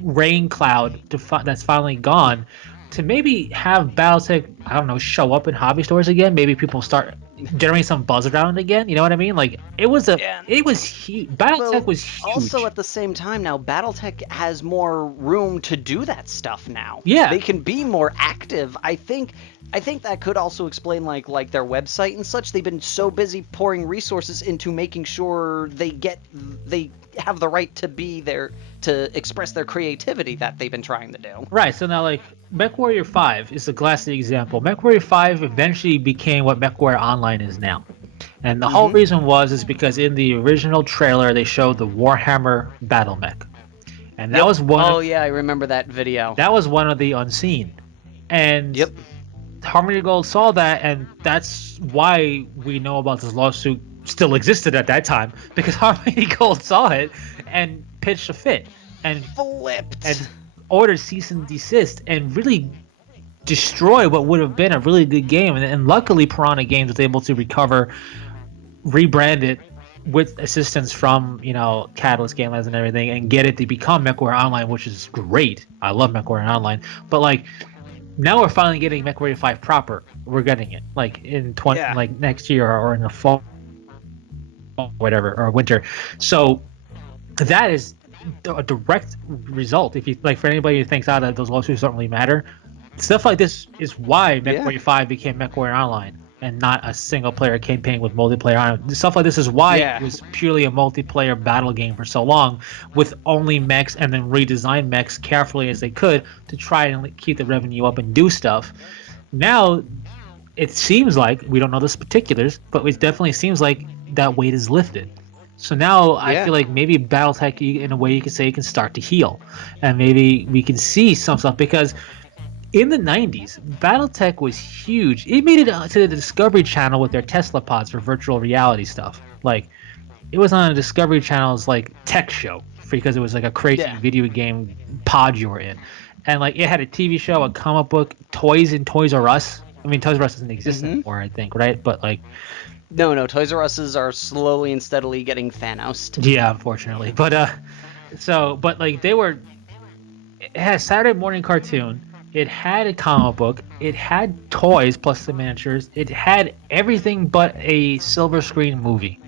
rain cloud that's finally gone to maybe have BattleTech, I don't know, show up in hobby stores again. Maybe people start generating some buzz around it again. You know what I mean? Like it was huge. BattleTech was huge. Also, at the same time, now BattleTech has more room to do that stuff now. Yeah, they can be more active. I think that could also explain like their website and such. They've been so busy pouring resources into making sure they have the right to be there to express their creativity that they've been trying to do. Right. So now, like, MechWarrior 5 is a classic example. MechWarrior 5 eventually became what MechWarrior Online is now. And the whole reason is because in the original trailer, they showed the Warhammer Battle Mech. And that was one. Oh, yeah, I remember that video. That was one of the unseen. And Harmony Gold saw that, and that's why we know about this lawsuit still existed at that time, because Harmony Gold saw it and pitched a fit and flipped and ordered cease and desist and really destroy what would have been a really good game. And luckily Piranha Games was able to recover, rebrand it, with assistance from Catalyst Game Labs and everything, and get it to become MechWarrior Online, which is great. I love MechWarrior Online, but like now we're finally getting MechWarrior 5 proper. We're getting it like in like next year or in the fall, whatever, or winter. So that is a direct result. If you like, for anybody who thinks that those lawsuits don't really matter, stuff like this is why MechWarrior 5 became MechWarrior Online and not a single player campaign with multiplayer. Stuff like this is why it was purely a multiplayer battle game for so long, with only mechs, and then redesign mechs carefully as they could to try and keep the revenue up and do stuff. Now it seems like, we don't know the particulars, but it definitely seems like that weight is lifted. So now I feel like maybe BattleTech, in a way you could say, can start to heal, and maybe we can see some stuff, because in the 90s, BattleTech was huge. It made it to the Discovery Channel with their Tesla pods for virtual reality stuff. Like, it was on a Discovery Channel's like tech show, because it was like a crazy video game pod you were in. And like, it had a TV show, a comic book, toys in Toys R Us. I mean, Toys R Us doesn't exist anymore, I think, right? But like, no, Toys R Us's are slowly and steadily getting fan-oused. Yeah, unfortunately. But but like, it had a Saturday morning cartoon. It had a comic book. It had toys plus the miniatures. It had everything but a silver screen movie.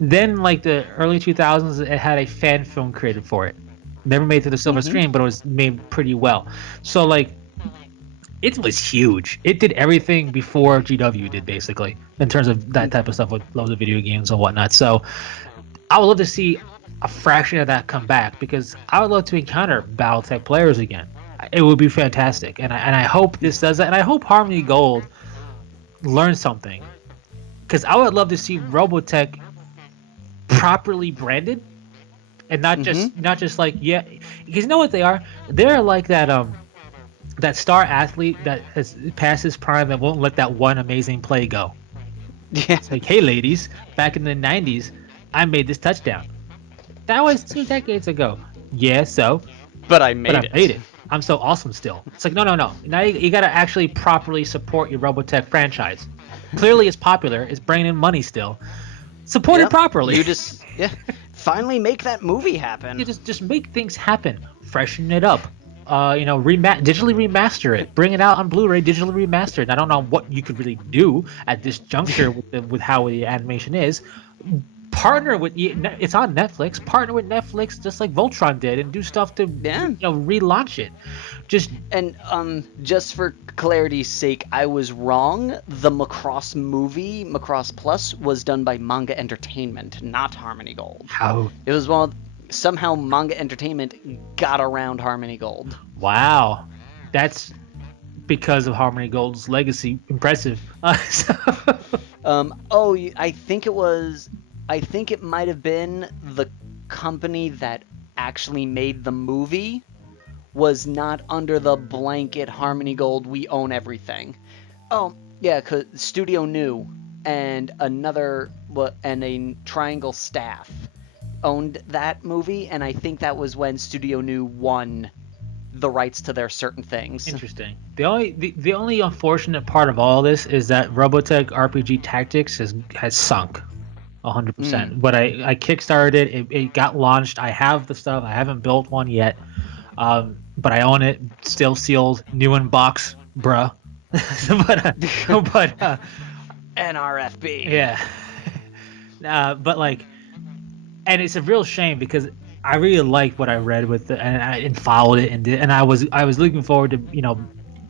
Then, like the early 2000s, it had a fan film created for it. Never made it to the silver screen, but it was made pretty well. So, like, it was huge. It did everything before GW did, basically, in terms of that type of stuff with loads of video games and whatnot. So, I would love to see a fraction of that come back, because I would love to encounter BattleTech players again. It would be fantastic, and I hope this does that, and I hope Harmony Gold learns something, because I would love to see Robotech properly branded, and not just like, because you know what they are? They're like that that star athlete that has passed his prime that won't let that one amazing play go. Yeah, it's like, hey ladies, back in the 90s, I made this touchdown. That was 2 decades ago. Yeah, so. But I made it. I'm so awesome still. It's like, no. Now you got to actually properly support your Robotech franchise. Clearly it's popular. It's bringing in money still. Support it properly. You just, finally make that movie happen. You just make things happen. Freshen it up. Digitally remaster it. Bring it out on Blu-ray, digitally remaster it. I don't know what you could really do at this juncture with how the animation is. Partner with, it's on Netflix. Partner with Netflix, just like Voltron did, and do stuff to relaunch it. Just for clarity's sake, I was wrong. The Macross movie, Macross Plus, was done by Manga Entertainment, not Harmony Gold. How? It was somehow Manga Entertainment got around Harmony Gold. Wow, that's because of Harmony Gold's legacy. Impressive. I think it might have been the company that actually made the movie was not under the blanket Harmony Gold, we own everything. Oh, yeah, 'cause Studio New and a Triangle staff owned that movie, and I think that was when Studio New won the rights to their certain things. Interesting. The only unfortunate part of all this is that Robotech RPG Tactics has sunk 100%. But I kickstarted it. It got launched. I have the stuff. I haven't built one yet, but I own it. Still sealed, new in box, bruh. but NRFB. Yeah. But like, and it's a real shame, because I really liked what I read with it, and followed it, and I was looking forward to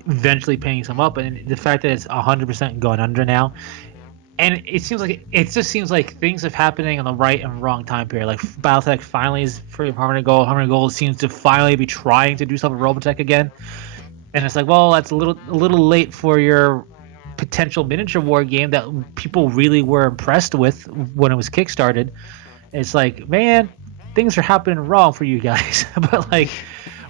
eventually paying some up, and the fact that it's 100% going under now. And it just seems like things are happening in the right and wrong time period. Like, BattleTech finally is free of Harmony Gold. Harmony Gold seems to finally be trying to do something with Robotech again. And it's like, well, that's a little late for your potential miniature war game that people really were impressed with when it was kickstarted. It's like, man, things are happening wrong for you guys. But like,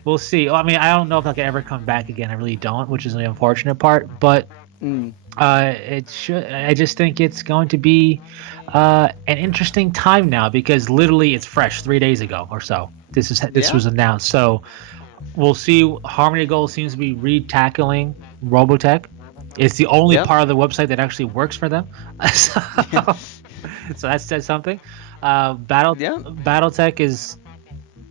we'll see. I mean, I don't know if I can ever come back again. I really don't, which is the unfortunate part. But it should. I just think it's going to be an interesting time now, because literally it's fresh 3 days ago or so. This was announced. So we'll see. Harmony Gold seems to be re-tackling Robotech. It's the only part of the website that actually works for them. So, So that says something. BattleTech is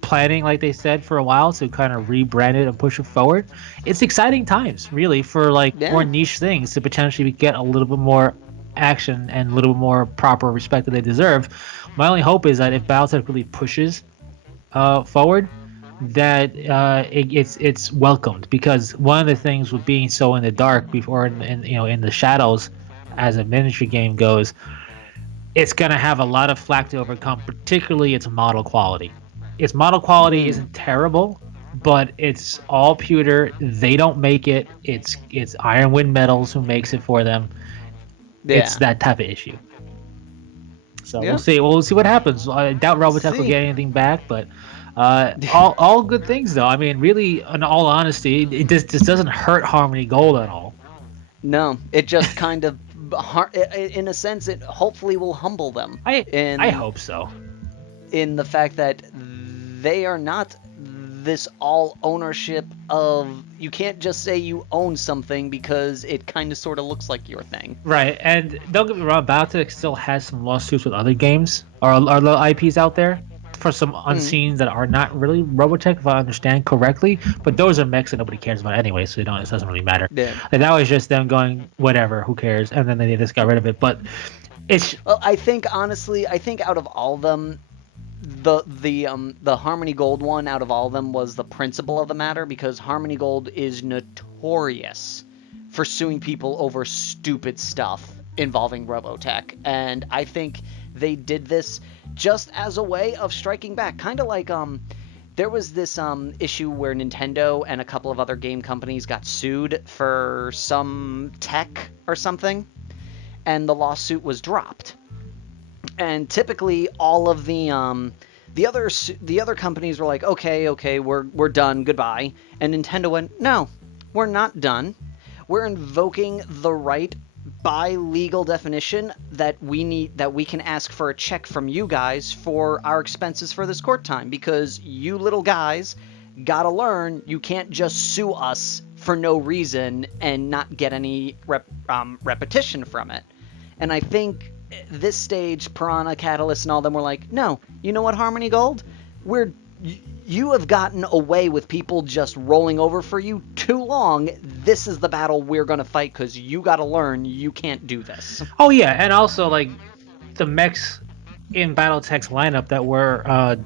planning, like they said, for a while to kind of rebrand it and push it forward. It's exciting times, really, for like more Yeah. niche things to potentially get a little bit more action and a little bit more proper respect that they deserve. My only hope is that if BattleTech really pushes forward, that it's welcomed, because one of the things with being so in the dark before in the shadows as a miniature game goes, it's going to have a lot of flack to overcome, particularly its model quality. Its model quality isn't terrible, but it's all pewter. They don't make it. It's Ironwind Metals who makes it for them. It's Yeah. that type of issue. So Yeah. we'll see. We'll see what happens. I doubt Robotech will See. get anything back, but all good things though. I mean, really, in all honesty, this doesn't hurt Harmony Gold at all. No, it just kind of, in a sense, it hopefully will humble them. I hope so. In the fact that they are not this all ownership of, you can't just say you own something because it kind of sort of looks like your thing. Right, and don't get me wrong, BattleTech still has some lawsuits with other games or other IPs out there for some unseen that are not really Robotech, if I understand correctly. But those are mechs that nobody cares about anyway, so it doesn't really matter. Yeah. And that was just them going, whatever, who cares? And then they just got rid of it. But it's Well, I think honestly, out of all of them, the Harmony Gold one out of all of them was the principle of the matter, because Harmony Gold is notorious for suing people over stupid stuff involving Robotech, and I think they did this just as a way of striking back, kind of like there was this issue where Nintendo and a couple of other game companies got sued for some tech or something, and the lawsuit was dropped. And typically, all of the other companies were like, okay, we're done, goodbye. And Nintendo went, no, we're not done. We're invoking the right by legal definition that we can ask for a check from you guys for our expenses for this court time, because you little guys gotta learn you can't just sue us for no reason and not get any repetition from it. And I think this stage, Piranha, Catalyst, and all them were like, no, you know what, Harmony Gold? You have gotten away with people just rolling over for you too long. This is the battle we're going to fight, because you got to learn you can't do this. Oh, yeah, and also, like, the mechs in BattleTech's lineup that were,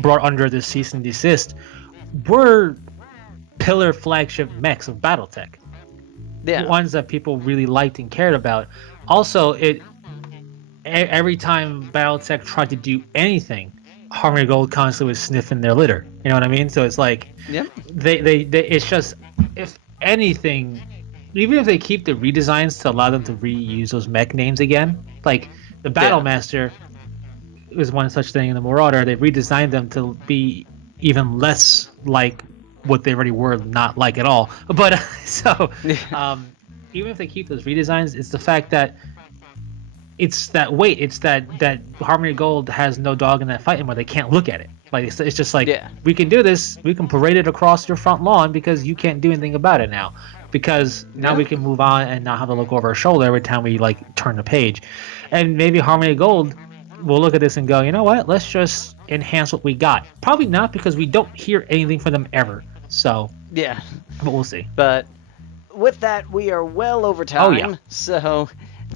brought under the cease and desist were pillar flagship mechs of BattleTech. Yeah. Ones that people really liked and cared about. Also, every time BattleTech tried to do anything, Harmony Gold constantly was sniffing their litter. You know what I mean? So it's like, yep. They it's just, if anything, even if they keep the redesigns to allow them to reuse those mech names again, like the Battlemaster was one such thing in the Marauder. They redesigned them to be even less like what they already were, not like at all. But so even if they keep those redesigns, it's the fact that it's that weight. It's that Harmony Gold has no dog in that fight anymore. They can't look at it. Like it's just like, we can do this. We can parade it across your front lawn because you can't do anything about it now. Because now we can move on and not have to look over our shoulder every time we like turn the page. And maybe Harmony Gold will look at this and go, you know what? Let's just enhance what we got. Probably not, because we don't hear anything from them ever. So yeah, but we'll see. But with that, we are well over time. Oh, yeah. So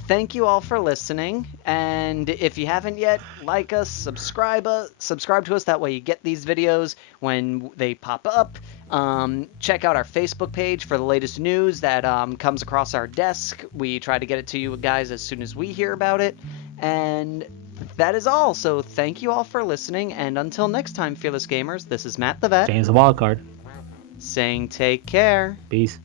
thank you all for listening. And if you haven't yet, like us, subscribe to us. That way you get these videos when they pop up. Check out our Facebook page for the latest news that comes across our desk. We try to get it to you guys as soon as we hear about it. And that is all. So thank you all for listening. And until next time, Fearless Gamers, this is Matt the Vet. James the Wildcard. Saying take care. Peace.